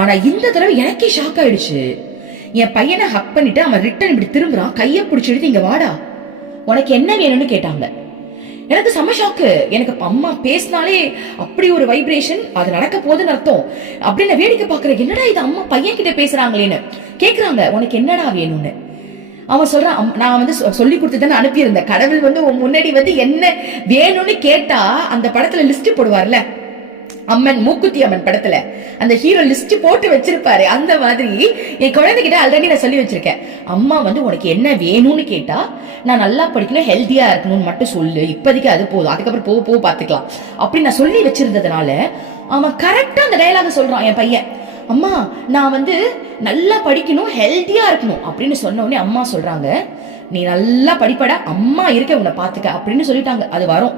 ஆனா இந்த தடவை எனக்கே ஷாக் ஆயிடுச்சு. என் பையனை ஹக் பண்ணிட்டு அவன் ரிட்டன் இப்படி திரும்புறான், கைய பிடிச்சிட்டு இங்க வாடா, உனக்கு என்ன வேணும்னு கேட்டாங்க. எனக்கு செம ஷாக்கு. எனக்கு அம்மா பேசினாலே அப்படி ஒரு வைப்ரேஷன், அது நடக்க போகுதுன்னு அர்த்தம். அப்படின்னு வேடிக்கை பாக்குறேன், என்னடா இது அம்மா பையன் கிட்ட பேசுறாங்களேன்னு. கேக்குறாங்க, உனக்கு என்னடா வேணும்னு. அவன் சொல்றான், நான் சொல்லி கொடுத்துதானே அனுப்பியிருந்தேன். கடவுள் முன்னாடி என்ன வேணும்னு கேட்டா அந்த படத்துல லிஸ்ட் போடுவார்ல, அம்மன் மூக்குத்தி அம்மன் படத்துல அந்த ஹீரோ லிஸ்ட் போட்டு வச்சிருப்பாரு. அந்த மாதிரி என் குழந்தைகிட்ட ஆல்ரெடி நான் சொல்லி வச்சிருக்கேன், அம்மா உனக்கு என்ன வேணும்னு கேட்டா நான் நல்லா படிக்கணும், ஹெல்த்தியா இருக்கணும்னு மட்டும் சொல்லு, இப்போதைக்கு அது போதும், அதுக்கப்புறம் போக பாத்துக்கலாம் அப்படின்னு நான் சொல்லி வச்சிருந்ததுனால அவன் கரெக்டா அந்த டயலாக சொல்றான். என் பையன், அம்மா நான் நல்லா படிக்கணும், ஹெல்த்தியா இருக்கணும் அப்படின்னு சொன்ன உடனே அம்மா சொல்றாங்க, நீ நல்லா படிப்படா, அம்மா இருக்க உன்னை பாத்துக்க அப்படின்னு சொல்லிட்டாங்க. அது வரும்.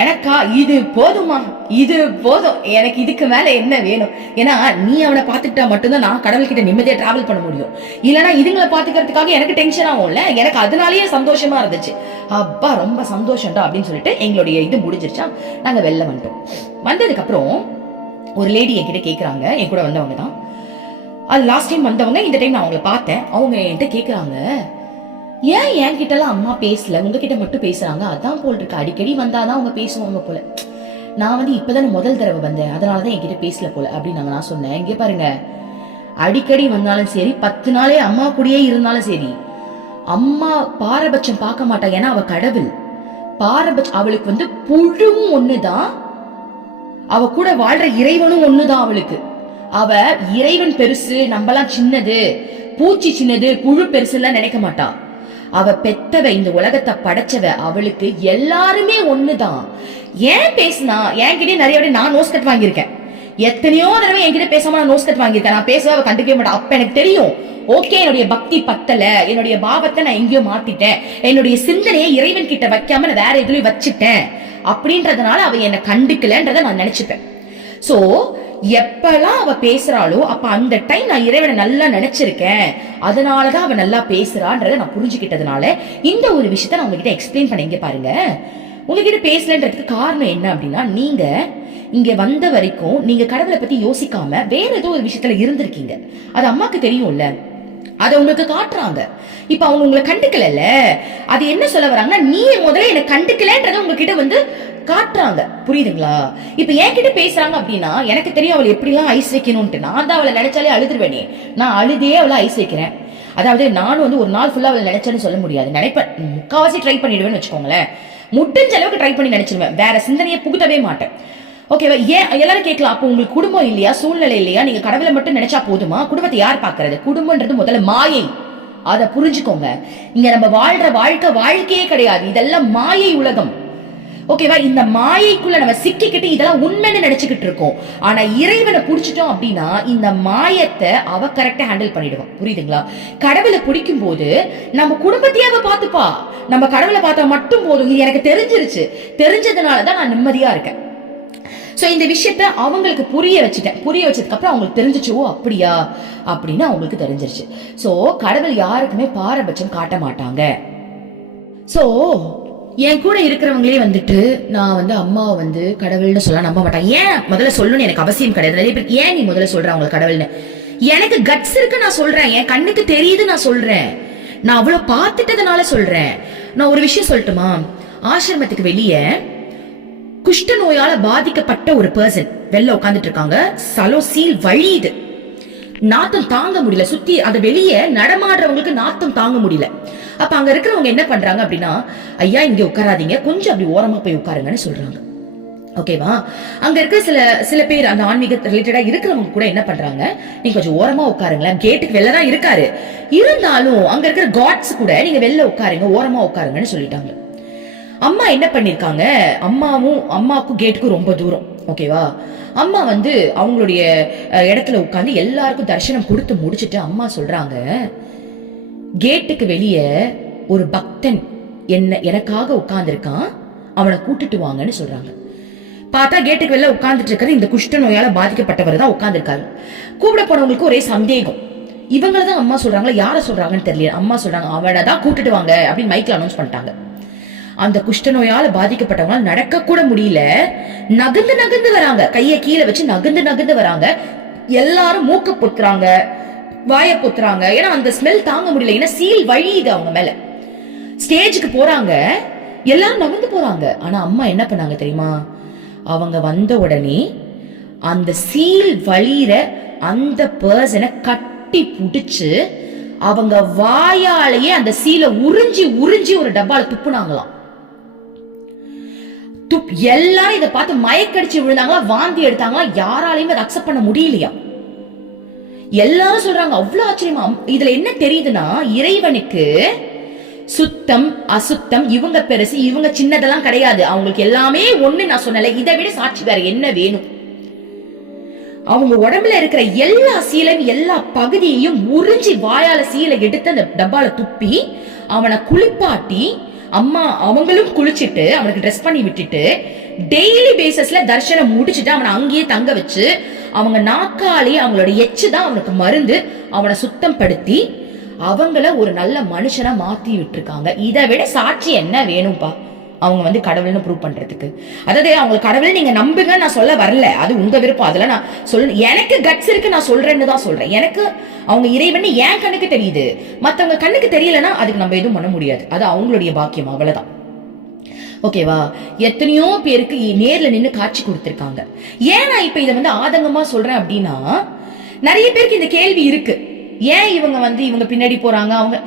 எனக்கா இது போதுமா, இது போதும், எனக்கு இதுக்கு மேல என்ன வேணும்? ஏன்னா நீ அவனை பாத்துக்கிட்டா மட்டும்தான் நான் கடவுள்கிட்ட நிம்மதியா டிராவல் பண்ண முடியும். இல்லைன்னா இதுங்களை பாத்துக்கிறதுக்காக எனக்கு டென்ஷன் ஆகும்ல. எனக்கு அதனாலயே சந்தோஷமா இருந்துச்சு. அப்பா ரொம்ப சந்தோஷம்டா அப்படின்னு சொல்லிட்டு எங்களுடைய இது முடிஞ்சிருச்சா, நாங்க வெளில வந்துட்டோம். வந்ததுக்கு அப்புறம் ஒரு லேடி என்கிட்ட கேக்குறாங்க, என் கூட வந்தவங்க தான், அது லாஸ்ட் டைம் வந்தவங்க, இந்த டைம் நான் அவங்களை பார்த்தேன். அவங்க என்கிட்ட கேக்குறாங்க, ஏன் என்கிட்ட எல்லாம் அம்மா பேசல, உங்ககிட்ட மட்டும் பேசுறாங்க? அதான் போல் இருக்கு, அடிக்கடி வந்தாதான் அவங்க பேசுவாங்க போல. நான் இப்பதானே முதல் தடவை வந்தேன், அதனாலதான் என்கிட்ட பேசல போல அப்படின்னு நான் சொன்னேன். இங்கே பாருங்க, அடிக்கடி வந்தாலும் சரி, 10 நாளே அம்மா கூடயே இருந்தாலும் சரி, அம்மா பாரபட்சம் பார்க்க மாட்டா. ஏன்னா அவ கடவுள். பாரபட்சம் அவளுக்கு புழுவும் ஒண்ணுதான், அவ கூட வாழ்ற இறைவனும் ஒண்ணுதான் அவளுக்கு. அவ இறைவன் பெருசு, நம்மலாம் சின்னது, பூச்சி சின்னது, புழு பெருசுலாம் நினைக்க மாட்டா. அவ பெத்தவ, இந்த உலகத்தை படைச்சவ, அவளுக்கு எல்லாருமே ஒண்ணுதான். ஏன் பேசினா என்கிட்டயே நிறைய நான் நோஸ் கட் வாங்கியிருக்கேன். எத்தனையோ தடவை என்கிட்ட பேசாம நான் நோஸ் கட் வாங்கியிருக்கேன். நான் பேசவே அவ கண்டுக்கவே மாட்டேன். அப்ப எனக்கு தெரியும், ஓகே என்னுடைய பக்தி பத்தல, என்னுடைய பாவத்தை நான் எங்கேயோ மாத்திட்டேன், என்னுடைய சிந்தனையை இறைவன் கிட்ட வைக்காம நான் வேற எதுலயும் வச்சுட்டேன் அப்படின்றதுனால அவ என்னை கண்டுக்கலன்றத நான் நினைச்சுப்பேன். சோ எப்பெல்லாம் அவ பேசுறாளோ அப்ப அந்த டைம் நான் இறைவனை நல்லா நினைச்சிருக்கேன், அதனாலதான் அவ நல்லா பேசுறான்றத நான் புரிஞ்சுக்கிட்டதுனால இந்த ஒரு விஷயத்த நான் உங்ககிட்ட எக்ஸ்பிளைன் பண்ண. இங்க பாருங்க, உங்ககிட்ட பேசலன்றதுக்கு காரணம் என்ன அப்படின்னா, நீங்க இங்க வந்த வரைக்கும் நீங்க கடவுளை பத்தி யோசிக்காம வேற ஏதோ ஒரு விஷயத்துல இருந்திருக்கீங்க. அது அம்மாக்கு தெரியும்ல, அதை உங்களுக்கு காட்டுறாங்க. இப்ப அவங்க உங்களை கண்டுக்கல, அது என்ன சொல்ல வராங்கன்னா, நீ முதல்ல என்ன கண்டுக்கலன்றத உங்ககிட்ட வந்து காட்டுறாங்க. புரியுதுங்களா? இப்ப என்கிட்ட பேசுறாங்க அப்படின்னா எனக்கு தெரியும் அவளை எப்படிலாம் ஐஸ் வைக்கணும்ட்டு. நான் தான் அவளை நினைச்சாலே அழுதுருவேனே, நான் அழுதே அவளை ஐஸ் வைக்கிறேன். அதாவது நானும் வந்து ஒரு நாள் ஃபுல்லா அவளை நினைச்சேன்னு சொல்ல முடியாது, நினைப்பேன், முக்காவாசி ட்ரை பண்ணிடுவேன்னு வச்சுக்கோங்களேன். முடிஞ்ச அளவுக்கு ட்ரை பண்ணி நினைச்சிருவேன், வேற சிந்தனையை புகுத்தவே மாட்டேன். ஓகேவா? ஏன் எல்லாரும் கேட்கலாம், அப்போ உங்களுக்கு குடும்பம் இல்லையா, சூழ்நிலை இல்லையா, நீங்க கடவுளை மட்டும் நினைச்சா போதுமா? குடும்பத்தை யார் பாக்குறது? குடும்பம்ன்றது முதல்ல மாயை, அதை புரிஞ்சுக்கோங்க. இங்க நம்ம வாழ்ற வாழ்க்கையே கிடையாது, இதெல்லாம் மாயை உலகம். ஓகேவா? இந்த மாயைக்குள்ள நம்ம சிக்கிக்கிட்டு இதெல்லாம் உண்மைன்னு நினைச்சுக்கிட்டு இருக்கோம். ஆனா இறைவனை புடிச்சிட்டோம் அப்படின்னா இந்த மாயத்தை அவ கரெக்டா ஹேண்டில் பண்ணிடுவோம். புரியுதுங்களா? கடவுளை பிடிக்கும் போது நம்ம குடும்பத்தையே அவ பாத்துப்பா. நம்ம கடவுளை பார்த்தா மட்டும் போதும். இது எனக்கு தெரிஞ்சிருச்சு, தெரிஞ்சதுனாலதான் நான் நிம்மதியா இருக்கேன். சோ இந்த விஷயத்த அவங்களுக்கு புரிய வச்சதுக்கு அப்புறம் அவங்களுக்கு தெரிஞ்சிச்சு, ஓ அப்படியா அப்படின்னு அவங்களுக்கு தெரிஞ்சிருச்சு. சோ கடவுள் யாருக்குமே பாரபட்சம் காட்ட மாட்டாங்க. சோ என் கூட இருக்கிறவங்களே வந்துட்டு நான் வந்து அம்மாவை வந்து கடவுள்னு சொல்ல நம்ப மாட்டாங்க. ஏன் முதல்ல சொல்லணும்னு எனக்கு அவசியம் கிடையாது. நிறைய பேர் ஏன் நீ முதல்ல சொல்ற அவங்க கடவுள்னு? எனக்கு கட்ஸ் இருக்கு, நான் சொல்றேன். என் கண்ணுக்கு தெரியுது, நான் சொல்றேன். நான் அவ்வளவு பார்த்துட்டதுனால சொல்றேன். நான் ஒரு விஷயம் சொல்லட்டுமா? ஆசிரமத்துக்கு வெளியே குஷ்ட நோயால பாதிக்கப்பட்ட ஒரு பர்சன் வெளில உட்காந்துட்டு இருக்காங்க. சலோசீல் வழியுது, நாத்தம் தாங்க முடியல. சுத்தி அதை வெளியே நடமாடுறவங்களுக்கு நாத்தம் தாங்க முடியல. அப்ப அங்க இருக்கிறவங்க என்ன பண்றாங்க அப்படின்னா, ஐயா இங்க உட்காராதீங்க, கொஞ்சம் அப்படி ஓரமா போய் உட்காருங்கன்னு சொல்றாங்க. ஓகேவா? அங்க இருக்க சில பேர் அந்த ஆன்மீக ரிலேட்டடா இருக்கிறவங்க கூட என்ன பண்றாங்க, நீங்க கொஞ்சம் ஓரமா உட்காருங்களேன், கேட்டுக்கு வெளில தான் இருக்காரு, இருந்தாலும் அங்க இருக்கிற காட்ஸ் கூட நீங்க வெளில உட்காருங்க, ஓரமா உட்காருங்கன்னு சொல்லிட்டாங்க. அம்மா என்ன பண்ணிருக்காங்க, அம்மாவுக்கும் கேட்டுக்கும் ரொம்ப தூரம். ஓகேவா? அம்மா வந்து அவங்களுடைய இடத்துல உட்கார்ந்து எல்லாருக்கும் தரிசனம் கொடுத்து முடிச்சுட்டு அம்மா சொல்றாங்க, கேட்டுக்கு வெளியே ஒரு பக்தன் எனக்காக உட்கார்ந்து இருக்கான், அவனை கூட்டிட்டு வாங்கன்னு சொல்றாங்க. பார்த்தா கேட்டுக்கு வெளில உட்கார்ந்துட்டு இருக்கிற இந்த குஷ்ட நோயால பாதிக்கப்பட்டவர் தான் உட்கார்ந்து இருக்காரு. கூப்பிட போனவங்களுக்கு ஒரே சந்தேகம், இவங்களதான் அம்மா சொல்றாங்களா யார சொல்றாங்கன்னு தெரியல. அம்மா சொல்றாங்க அவனை தான் கூட்டிட்டு வாங்க அப்படின்னு மைக்ல அனௌன்ஸ் பண்ணிட்டாங்க. அந்த குஷ்ட நோயால பாதிக்கப்பட்டவங்க நடக்க கூட முடியல, நகர்ந்து வராங்க, கைய கீழே வச்சு நகர்ந்து வராங்க. எல்லாரும் மூக்க பொத்துறாங்க, வாய பொத்துறாங்க, ஏன்னா அந்த ஸ்மெல் தாங்க முடியல, ஏன்னா சீல் வழியுது அவங்க மேல. ஸ்டேஜுக்கு போறாங்க, எல்லாரும் நகர்ந்து போறாங்க. ஆனா அம்மா என்ன பண்ணாங்க தெரியுமா? அவங்க வந்த உடனே அந்த சீல் வழியிற அந்த பர்சனை கட்டி புடிச்சு அவங்க வாயாலேயே அந்த சீலை உறிஞ்சி ஒரு டப்பால துப்புனாங்களாம். எல்லாரும் இதை பார்த்து மயக்கடிச்சு விழுந்தாங்களா, வாந்தி எடுத்தாங்களா, யாராலையுமே அதை அக்செப்ட் பண்ண முடியலையா. எல்லாரும் சொல்றாங்க. அவ்வளவு ஆச்சரியமா. இதுல என்ன தெரியுதுன்னா, இறைவனுக்கு சுத்தம் அசுத்தம் இவங்க பெருசு இவங்க சின்னதெல்லாம் கிடையாது, அவங்களுக்கு எல்லாமே ஒண்ணு. நான் சொன்னல, இதை விட சாட்சி வேற என்ன வேணும்? அவங்க உடம்புல இருக்கிற எல்லா சீலையும் எல்லா பகுதியையும் உறிஞ்சி வாயால சீலை எடுத்து அந்த டப்பால துப்பி அவனை குளிப்பாட்டி, அம்மா அவங்களும் குளிச்சுட்டு அவனுக்கு ட்ரெஸ் பண்ணி விட்டுட்டு டெய்லி பேசிஸ்ல தரிசனம் முடிச்சுட்டு அவனை அங்கேயே தங்க வச்சு அவங்க நாக்காளி அவங்களோட எச்சு தான் அவனுக்கு மருந்து, அவனை சுத்தம் படுத்தி அவங்கள ஒரு நல்ல மனுஷனா மாத்தி விட்டுருக்காங்க. இதை விட சாட்சி என்ன வேணும்பா அவங்க வந்து கடவுள்னு ப்ரூவ் பண்றதுக்கு? அதாவது அவங்க கடவுள் நீங்க நம்புங்க, நான் சொல்ல வரல, அது உங்க விருப்பம். அதெல்லாம் நான் சொல்ல, எனக்கு கட்ஸ் இருக்கு, நான் சொல்றேன்னு தான் சொல்றேன். எனக்கு அவங்க இறைவன் என் கண்ணுக்கு தெரியுது, மத்தவங்க கண்ணுக்கு தெரியலன்னா அதுக்கு நம்ம எதுவும் பண்ண முடியாது, அது அவங்களுடைய பாக்கியம், அவ்வளவுதான். ஓகேவா? எத்தனையோ பேருக்கு நேர்ல நின்று காட்சி கொடுத்திருக்காங்க. ஏன் நான் இப்ப இதை வந்து ஆதங்கமா சொல்றேன் அப்படின்னா, நிறைய பேருக்கு இந்த கேள்வி இருக்கு, ஏன் இவங்க பின்னாடி போறாங்க? அவங்க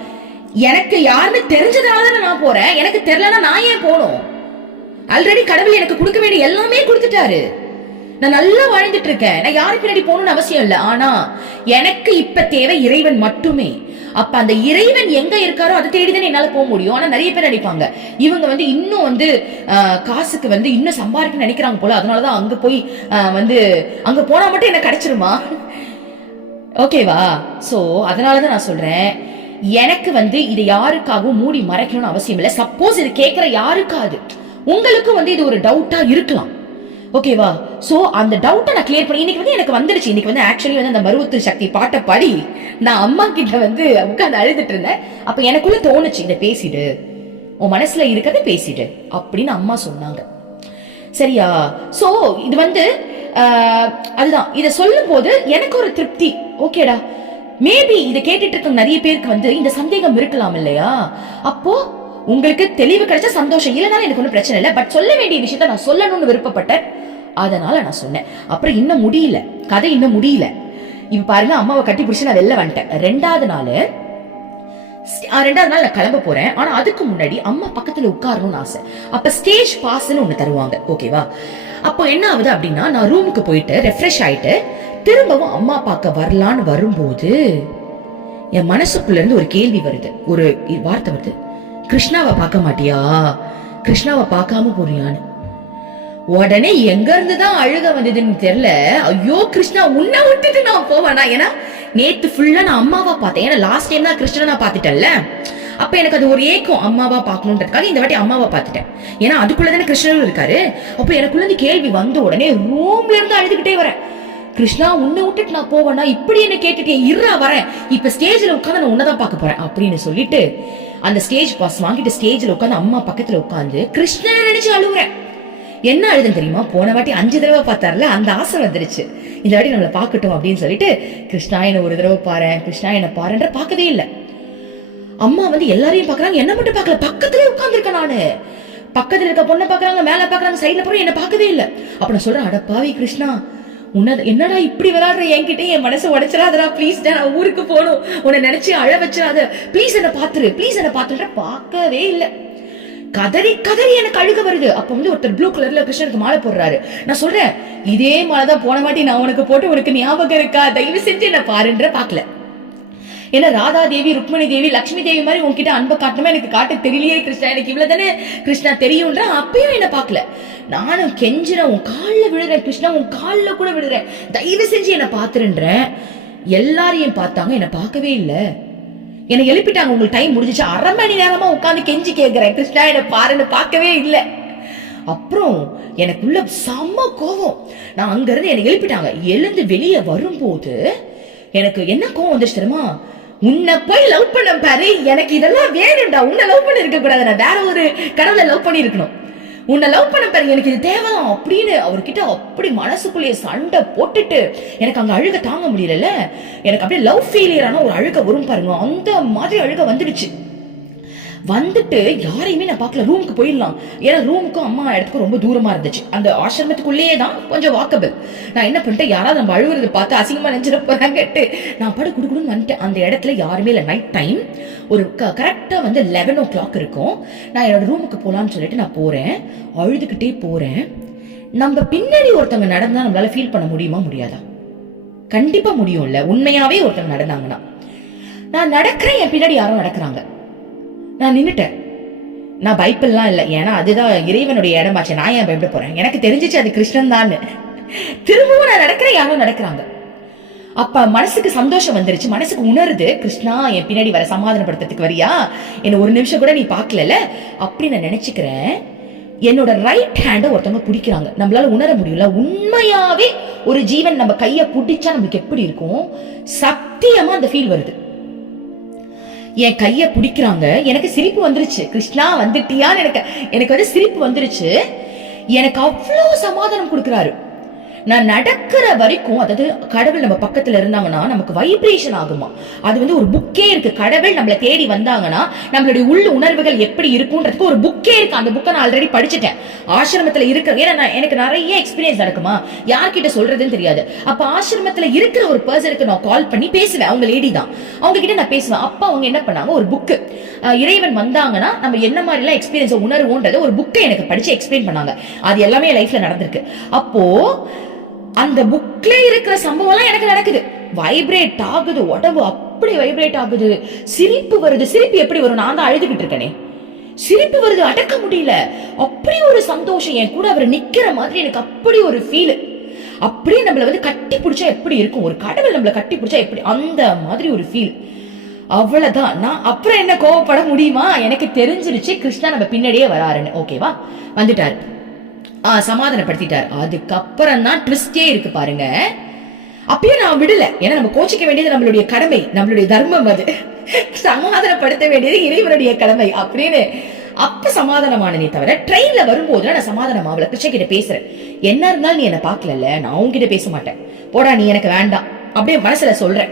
எனக்கு யாருன்னு தெரிஞ்சதாலதான் நான் போறேன், எனக்கு தெரியலன்னா நான் ஏன் போகணும்? ஆல்ரெடி கடவுள் எனக்கு கொடுக்க வேண்டிய எல்லாமே கொடுத்துட்டாரு. நான் நல்லா வாழ்ந்துட்டு இருக்கேன், நான் யாரு பின்னாடி போகணும்னு அவசியம் இல்லை. ஆனா எனக்கு இப்ப தேவை இறைவன் மட்டுமே. அப்ப அந்த இறைவன் எங்க இருக்காரோ அதை தேடிதான் என்னால போக முடியும். ஆனா நிறைய பேர் நினைப்பாங்க இவங்க இன்னும் காசுக்கு இன்னும் சம்பாதிக்க நினைக்கிறாங்க போல, அதனாலதான் அங்க போய் அங்க போனா மட்டும் என்ன கிடைச்சிருமா? ஓகேவா? சோ அதனாலதான் நான் சொல்றேன், எனக்கு இதை யாருக்காகவும் மூடி மறைக்கணும்னு அவசியம் இல்லை. சப்போஸ் இது கேட்கிற யாருக்காவது உங்களுக்கு இது ஒரு டவுட்டா இருக்கலாம், ஓகேவா? சோ அந்த டவுட்டை நான் கிளியர் பண்ணி இன்னைக்கு எனக்கு வந்துருச்சு. இன்னைக்கு ஆக்சுவலி அந்த மருவத்து சக்தி பாட்டை பாடி நான் அம்மா கிட்ட உட்காந்து அழுதுட்டு இருந்தேன். அப்ப எனக்குள்ள தோணுச்சு, இதை பேசிடு, உன் மனசுல இருக்கிறத பேசிடு அப்படின்னு அம்மா சொன்னாங்க. சரியா? சோ இது அதுதான், இத சொல்லும் போது எனக்கு ஒரு திருப்தி. ஓகேடா, மேபி இதை கேட்டுட்டு இருக்க நிறைய பேருக்கு இந்த சந்தேகம் இருக்கலாம் இல்லையா? அப்போ உங்களுக்கு தெளிவு கிடைச்சா சந்தோஷம், இல்லைனாலும் எனக்கு ஒன்றும் பிரச்சனை இல்லை. பட் சொல்ல வேண்டிய விஷயத்த நான் சொல்லணும்னு விருப்பப்பட்டேன், அதனால நான் சொன்னேன். அப்புறம் இன்னும் முடியல, கதை இன்னும் முடியல. இப்ப பாருங்க, அம்மாவை கட்டி பிடிச்சு நான் வெளில வந்துட்டேன். ரெண்டாவது நாள் நான் கிளம்ப போறேன். ஆனா அதுக்கு முன்னாடி அம்மா பக்கத்துல உட்காரணும்னு ஆசை. அப்ப ஸ்டேஜ் பாஸ்ன்னு ஒண்ணு தருவாங்க, ஓகேவா? அப்போ என்ன ஆகுது அப்படின்னா, நான் ரூமுக்கு போயிட்டு ரெஃப்ரெஷ் ஆயிட்டு திரும்பவும் அம்மா பார்க்க வரலான்னு வரும்போது என் மனசுக்குள்ள இருந்து ஒரு கேள்வி வருது, ஒரு வார்த்தை வருது, கிருஷ்ணாவை பார்க்க மாட்டியா, கிருஷ்ணாவை பார்க்காம போறியான்னு. உடனே எங்க இருந்துதான் அழுக வந்ததுன்னு தெரியல. ஐயோ கிருஷ்ணா, உன்னை விட்டுட்டு நான் போவேனா? ஏன்னா நேத்து ஃபுல்லா நான் அம்மாவா பார்த்தேன். ஏன்னா லாஸ்ட் டைம் தான் கிருஷ்ணனை நான் பார்த்துட்டேன்ல. அப்ப எனக்கு அது ஒரு ஏக்கம், அம்மாவா பார்க்கணுன்றதுக்காக இந்த வாட்டி அம்மாவா பார்த்துட்டேன். ஏன்னா அதுக்குள்ளதானே கிருஷ்ணனும் இருக்காரு. அப்ப எனக்குள்ள இந்த கேள்வி வந்த உடனே ரூம்ல இருந்து அழுதுகிட்டே வரேன், கிருஷ்ணா உன்னை விட்டுட்டு நான் போவேனா? இப்படி என்ன கேட்டுட்டேன், இருறா வரேன், இப்ப ஸ்டேஜ்ல உட்காந்து நான் உன்னதான் பார்க்க போறேன் அப்படின்னு சொல்லிட்டு அந்த ஸ்டேஜ் பாஸ் வாங்கிட்டு ஸ்டேஜ்ல உட்காந்து அம்மா பக்கத்துல உட்காந்து கிருஷ்ணனை நினைச்சு அழுகுறேன். என்ன அழுதுன்னு தெரியுமா? போன வாட்டி 5 தடவை பார்த்தாருல, அந்த ஆசை வந்துருச்சு, இந்த வாட்டி நம்மளை பார்க்கட்டும் அப்படின்னு சொல்லிட்டு கிருஷ்ணா என்ன ஒரு தடவை பாரு, கிருஷ்ணா என்ன பாருன்ற பார்க்கவே இல்லை. அம்மா எல்லாரையும் பாக்குறாங்க, என்ன மட்டும் பார்க்கல. பக்கத்துல உட்கார்ந்து இருக்கேன் நானு, பக்கத்துல இருக்க பொண்ணை பாக்குறாங்க, மேல பாக்குறாங்க, சைட்ல போற என்ன பார்க்கவே இல்லை. அப்ப நான் சொல்றேன், அட பாவி கிருஷ்ணா, என்னடா இப்படி விளையாடுற, என்கிட்ட என் மனசை உடைச்சிடாதடா ப்ளீஸ், நான் ஊருக்கு போகணும், உன்னை நினைச்சு அழ வச்சிடாத, ப்ளீஸ் என்ன பாத்துரு, ப்ளீஸ் என்ன பாத்துற. பார்க்கவே இல்லை. கதறி கதறி எனக்கு அழுக வருது. அப்ப ஒருத்தர் ப்ளூ கலர்ல கிருஷ்ணனுக்கு மாலை போடுறாரு. நான் சொல்றேன், இதே மாலைதான் போன வாட்டி நான் உனக்கு போட்டு, உனக்கு ஞாபகம் இருக்கா? தயவு செஞ்சு என்ன பாருன்ற. பாக்கல. ஏன்னா ராதா தேவி, ருக்மணி தேவி, லட்சுமி தேவி மாதிரி உன்கிட்ட அன்பை காட்டணுமா எனக்கு காட்ட தெரியலையே கிருஷ்ணா, எனக்கு இவ்வளவுதானே கிருஷ்ணா தெரியும்ன்ற. அப்பயும் என்ன பாக்கல. நானும் கெஞ்சிறேன், உன் காலில் விழுறேன் கிருஷ்ணா, உன் காலில் கூட விழுறேன், தயவு செஞ்சு என்ன பாத்துருன்றேன். எல்லாரையும் பார்த்தாங்க, என்ன பார்க்கவே இல்லை. என்னை எழுப்பிட்டாங்க, உங்களுக்கு டைம் முடிஞ்சிச்சு. 1/2 மணி நேரமா உட்காந்து கெஞ்சி கேட்கிறேன், கிருஷ்ணா என்ன பாருன்னு, பார்க்கவே இல்லை. அப்புறம் எனக்குள்ள செம்ம கோவம். நான் அங்க இருந்து என்னை எழுப்பிட்டாங்க. எழுந்து வெளியே வரும்போது எனக்கு என்ன கோவம் வந்துச்சு தெரியுமா? உன்னை போய் லவ் பண்ண பாரு, எனக்கு இதெல்லாம் வேணும்டா. உன்னை லவ் பண்ணி இருக்க கூடாது, நான் வேற ஒரு கடவுளை லவ் பண்ணி இருக்கணும். உன்னை லவ் பண்ண பாரு, எனக்கு இது தேவைதான் அப்படின்னு அவர்கிட்ட அப்படி மனசுக்குள்ளேயே சண்டை போட்டுட்டு எனக்கு அங்க அழுக தாங்க முடியல. எனக்கு அப்படியே லவ் ஃபெயிலியரான ஒரு அழுக வரும் பாருங்க, அந்த மாதிரி அழுக வந்துடுச்சு. வந்துட்டு யாரையுமே நான் பார்க்கல, ரூமுக்கு போயிடலாம். ஏன்னா ரூமுக்கும் அம்மா இடத்துக்கும் ரொம்ப தூரமா இருந்துச்சு, அந்த ஆசிரமத்துக்குள்ளேயே தான், கொஞ்சம் வாக்கபிள். நான் என்ன பண்ணிட்டேன், யாராவது நம்ம அழுகுறத பார்த்து அசிங்கமா நினைச்சிட போறாங்கட்டு நான் பாடு குடுக்குடுன்னு வந்துட்டேன். அந்த இடத்துல யாருமே இல்லை, நைட் டைம். ஒரு கரெக்டா 11 o'clock இருக்கும். நான் என்னோட ரூமுக்கு போலான்னு சொல்லிட்டு நான் போறேன், அழுதுகிட்டே போறேன். நம்ம பின்னாடி ஒருத்தவங்க நடந்தா நம்மளால ஃபீல் பண்ண முடியுமா முடியாதா? கண்டிப்பா முடியும்ல. உண்மையாவே ஒருத்தவங்க நடந்தாங்கன்னா, நான் நடக்கிறேன், என் பின்னாடி யாரும் நடக்கிறாங்க, நான் நின்னுட்டேன். நான் பயப்படலாம் இல்லை, ஏன்னா அதுதான் இறைவனுடைய இடமாச்சு, நான் ஏன் பயப்பட போறேன்? எனக்கு தெரிஞ்சிச்சு அது கிருஷ்ணன் தான். திரும்பவும் நான் நடக்கிறேன், யாரும் நடக்கிறாங்க. அப்ப மனசுக்கு சந்தோஷம் வந்துருச்சு, மனசுக்கு உணருது, கிருஷ்ணா என் பின்னாடி வர சமாதானப்படுத்துறதுக்கு வரியா, என்ன ஒரு நிமிஷம் கூட நீ பாக்கல அப்படி நான் நினைச்சுக்கிறேன். என்னோட ரைட் ஹேண்ட ஒருத்தவங்க பிடிக்கிறாங்க. நம்மளால உணர முடியல, உண்மையாவே ஒரு ஜீவன் நம்ம கைய பிடிச்சா நமக்கு எப்படி இருக்கும், சத்தியமா அந்த ஃபீல் வருது. என் கைய பிடிக்கிறாங்க, எனக்கு சிரிப்பு வந்துருச்சு. கிருஷ்ணா வந்துட்டியான்னு எனக்கு சிரிப்பு வந்துருச்சு. எனக்கு அவ்வளவு சமாதானம் கொடுக்கிறாரு. நான் நடக்கிற வரைக்கும், அதாவது கடவுள் நம்ம பக்கத்துல இருந்தாங்கன்னா நமக்கு வைப்ரேஷன் ஆகுமா. அது ஒரு புக்கே இருக்கு. கடவுள் நம்மளை தேடி வந்தாங்கன்னா நம்மளுடைய உள்ள உணர்வுகள் எப்படி இருக்கும்ன்றதுக்கு ஒரு புக்கே இருக்கு. அந்த புக்கை நான் ஆல்ரெடி படிச்சுட்டேன் ஆசிரமத்துல இருக்கிற. ஏன்னா எனக்கு நிறைய எக்ஸ்பீரியன்ஸ் நடக்குமா, யார்கிட்ட சொல்றதுன்னு தெரியாது. அப்ப ஆசிரமத்துல இருக்கிற ஒரு பர்சனுக்கு நான் கால் பண்ணி பேசுவேன், அவங்க லேடி தான், அவங்க கிட்ட நான் பேசுவேன். அப்ப அவங்க என்ன பண்ணாங்க, ஒரு புக்கு, இறைவன் வந்தாங்கன்னா நம்ம என்ன மாதிரி எல்லாம் எக்ஸ்பீரியன்ஸ் உணர்வோன்றது ஒரு புக்கை எனக்கு படிச்சு எக்ஸ்பிளைன் பண்ணாங்க. அது எல்லாமே லைஃப்ல நடந்திருக்கு. அப்போ அந்த புக்ல இருக்கிற சம்பவம் எல்லாம் எனக்கு நடக்குது. வைப்ரேட் ஆகுது, உடம்பு அப்படி வைப்ரேட் ஆகுது, சிரிப்பு வருது. சிரிப்பு எப்படி வரும்? நான் தான் அழுதுகிட்டு இருக்கனே, சிரிப்பு வருது, அடக்க முடியல. அப்படி ஒரு சந்தோஷம், என் கூட அவர் நிக்கிற மாதிரி எனக்கு அப்படி ஒரு ஃபீல். அப்படியே நம்மள வந்து கட்டி பிடிச்சா எப்படி இருக்கும், ஒரு கடவுள் நம்மள கட்டி பிடிச்சா எப்படி, அந்த மாதிரி ஒரு ஃபீல். அவ்வளவுதான். நான் அப்புறம் என்ன கோவப்பட முடியுமா? எனக்கு தெரிஞ்சிருச்சு கிருஷ்ணா நம்ம பின்னாடியே வராருன்னு. ஓகேவா, வந்துட்டாரு, சமாதானப்படுத்திட்டார். அதுக்கப்புறம் தான் ட்விஸ்டே இருக்கு பாருங்க. அப்பயும் நான் விடல, ஏன்னா நம்ம கோச்சிக்க வேண்டியது நம்மளுடைய கடமை, நம்மளுடைய தர்மம், அது சமாதானப்படுத்த வேண்டியது இறைவனுடைய கடமை அப்படின்னு. அப்ப சமாதானமானே தவிர ட்ரெயின்ல வரும்போது நான் சமாதானம் ஆகல. கிருஷ்ண கிட்ட பேசுறேன், என்ன இருந்தாலும் நீ என்ன பாக்கல, நான் உன்கிட்ட பேச மாட்டேன், போடா நீ எனக்கு வேண்டாம் அப்படியே மனசுல சொல்றேன்.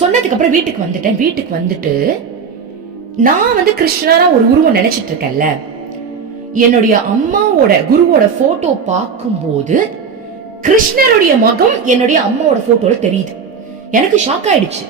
சொன்னதுக்கு அப்புறம் வீட்டுக்கு வந்துட்டேன். வீட்டுக்கு வந்துட்டு நான் வந்து கிருஷ்ணரா ஒரு உருவம் நினைச்சிட்டு இருக்கேன்ல, என்னுடைய அம்மாவோட குருவோட போட்டோ பார்க்கும்போது கிருஷ்ணருடைய மகம் என்னுடைய அம்மாவோட போட்டோல தெரியுது. எனக்கு ஷாக் ஆயிடுச்சு.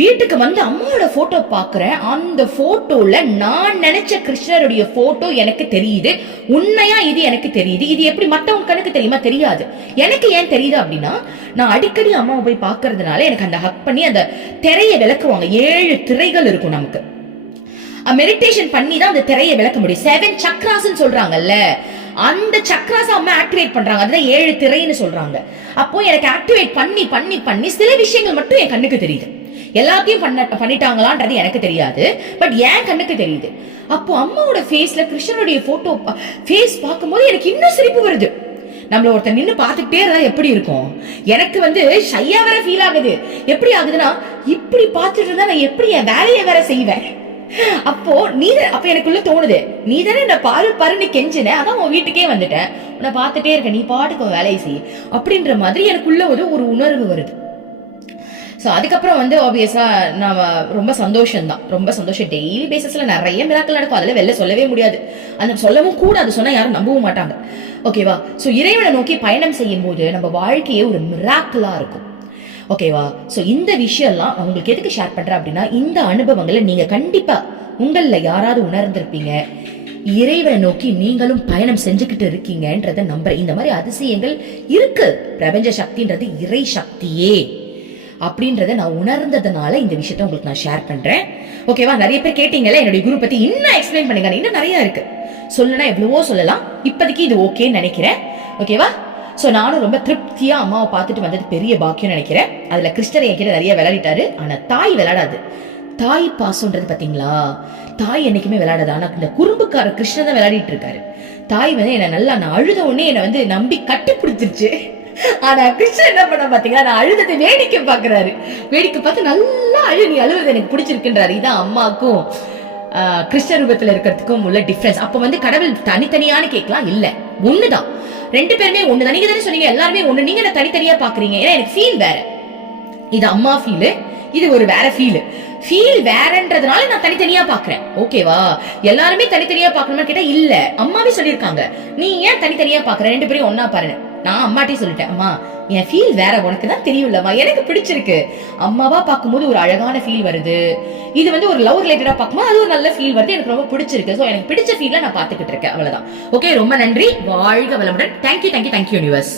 வீட்டுக்கு வந்து அம்மாவோட போட்டோ பாக்குறேன், அந்த போட்டோல நான் நினைச்ச கிருஷ்ணருடைய போட்டோ எனக்கு தெரியுது. உண்மையா இது எனக்கு தெரியுது. இது எப்படி மத்தவங்க கணக்கு தெரியுமா? தெரியாது. எனக்கு ஏன் தெரியுது அப்படின்னா, நான் அடிக்கடி அம்மாவை போய் பாக்குறதுனால எனக்கு அந்த ஹக் பண்ணி அந்த திரையை விளக்குவாங்க. 7 திரைகள் இருக்கும் நமக்கு. மெடிடேஷன் பண்ணி தான் அந்த திரையை விளக்க முடியும். 7 சக்ராஸ் சொல்றாங்கல்ல, அந்த சக்ராஸ் அம்மா ஆக்டிவேட் பண்றாங்க. அதுதான் 7 திரைன்னு சொல்றாங்க. அப்போ எனக்கு ஆக்டிவேட் பண்ணி பண்ணி பண்ணி சில விஷயங்கள் மட்டும் என் கண்ணுக்கு தெரியுது. எல்லாத்தையும் பண்ணிட்டாங்களான்றது எனக்கு தெரியாது, பட் என் கண்ணுக்கு தெரியுது. அப்போ அம்மாவோட ஃபேஸ்ல கிருஷ்ணனுடைய போட்டோ ஃபேஸ் பார்க்கும்போது எனக்கு இன்னும் சிரிப்பு வருது. நம்மள ஒருத்தர் நின்று பார்த்துக்கிட்டே இருந்தா எப்படி இருக்கும்? எனக்கு வந்து ஷையா வேற ஃபீல் ஆகுது. எப்படி ஆகுதுன்னா, இப்படி பார்த்துட்டு இருந்தா நான் எப்படி என் வேலையை வேற செய்வேன். அப்போ அப்ப எனக்குள்ள தோணுது, நீ தானே என்ன பாரு பாருன்னு கெஞ்சின, அதான் உன் வீட்டுக்கே வந்துட்டேன், உன்னை பார்த்துட்டே இருக்க, நீ பாட்டுக்கு வேலையை செய் அப்படின்ற மாதிரி எனக்குள்ள ஒரு உணர்வு வருது. ஸோ அதுக்கப்புறம் வந்து ஆப்வியஸா நான் ரொம்ப சந்தோஷம் தான், ரொம்ப சந்தோஷம். டெய்லி பேசிஸ்ல நிறைய மிராக்கள் நடக்கும், அதில் வெளில சொல்லவே முடியாது, அந்த சொல்லவும் கூடாது, சொன்னா யாரும் நம்பவும் மாட்டாங்க. ஓகேவா? ஸோ இறைவனை நோக்கி பயணம் செய்யும் போது நம்ம வாழ்க்கையே ஒரு மிராக்கிளா இருக்கும். ஓகேவா? ஸோ இந்த விஷயம்லாம் உங்களுக்கு எதுக்கு ஷேர் பண்றேன் அப்படின்னா, இந்த அனுபவங்களை நீங்க கண்டிப்பா உங்கள யாராவது உணர்ந்திருப்பீங்க. இறைவனை நோக்கி நீங்களும் பயணம் செஞ்சுக்கிட்டு இருக்கீங்கன்றத நம்புறேன். இந்த மாதிரி அதிசயங்கள் இருக்கு. பிரபஞ்ச சக்தின்றது இறை சக்தியே அப்படின்றத நான் உணர்ந்ததுனால இந்த விஷயத்த உங்களுக்கு நான் ஷேர் பண்றேன். ஓகேவா? நிறைய பேர் கேட்டீங்கல்ல என்னுடைய குரு பத்தி, இன்னும் எக்ஸ்பிளைன் பண்ணுங்க, இன்னும் நிறைய இருக்கு, சொல்லணும்னா எவ்வளவோ சொல்லலாம். இப்போதைக்கு இது ஓகேன்னு நினைக்கிறேன். ஓகேவா? ஸோ நானும் ரொம்ப திருப்தியா அம்மாவை பார்த்துட்டு வந்தது பெரிய பாக்கியம் நினைக்கிறேன். அதுல கிருஷ்ணர் என்கிட்ட நிறைய விளையாடிட்டாரு, ஆனா தாய் விளையாடாது. தாய் பாசம்ன்றது பாத்தீங்களா, தாய் என்னைக்குமே விளையாடாது. ஆனா இந்த குறும்புக்கார கிருஷ்ணன் தான் விளையாடிட்டு இருக்காரு. தாய் வந்து என்ன நல்லா, நான் அழுத உடனே என்னை வந்து நம்பி கட்டி பிடிச்சிருச்சு. ஆனா கிருஷ்ணன் என்ன பண்ண பாத்தீங்களா, நான் அழுதத்தை வேடிக்கை பாக்குறாரு. வேடிக்கை பார்த்து நல்லா நீ அழுவது எனக்கு பிடிச்சிருக்குன்றாரு. இதான் அம்மாக்கும் கிருஷ்ண ரூபத்துல இருக்கிறதுக்கும் உள்ள டிஃபரன்ஸ். அப்ப வந்து கடவுள் தனித்தனியான்னு கேட்கலாம், இல்ல ஒண்ணுதான், 2 பேருமே ஒண்ணுதான். நீங்க தானே சொன்னீங்க எல்லாருமே ஒண்ணு, நீங்க என்ன தனித்தனியா பாக்குறீங்க? ஏன்னா எனக்கு ஃபீல் வேற, இது அம்மா ஃபீல், இது ஒரு வேற ஃபீல் வேறன்றதுனால நான் தனித்தனியா பாக்குறேன். ஓகேவா? எல்லாருமே தனித்தனியா பாக்கணும்னு கேட்டா இல்ல, அம்மாவே சொல்லியிருக்காங்க நீ ஏன் தனித்தனியா பாக்குற, 2 பேரையும் ஒன்னா பாருங்க. நான் அம்மாட்டே சொல்லிட்டேன், அம்மா என் ஃபீல் வேற, உனக்கு தான் தெரியும்லம்மா, எனக்கு பிடிச்சிருக்கு. அம்மாவா பார்க்கும்போது ஒரு அழகான ஃபீல் வருது. இது வந்து ஒரு லவ் ரிலேட்டடா பார்க்கும்போது அது ஒரு நல்ல ஃபீல் வருது, எனக்கு ரொம்ப பிடிச்சிருக்கு. ஸோ எனக்கு பிடிச்ச ஃபீல்ல நான் பார்த்துக்கிட்டு இருக்கேன். அவ்வளவுதான். ஓகே, ரொம்ப நன்றி. வாழ்க வளமுடன். Thank you universe.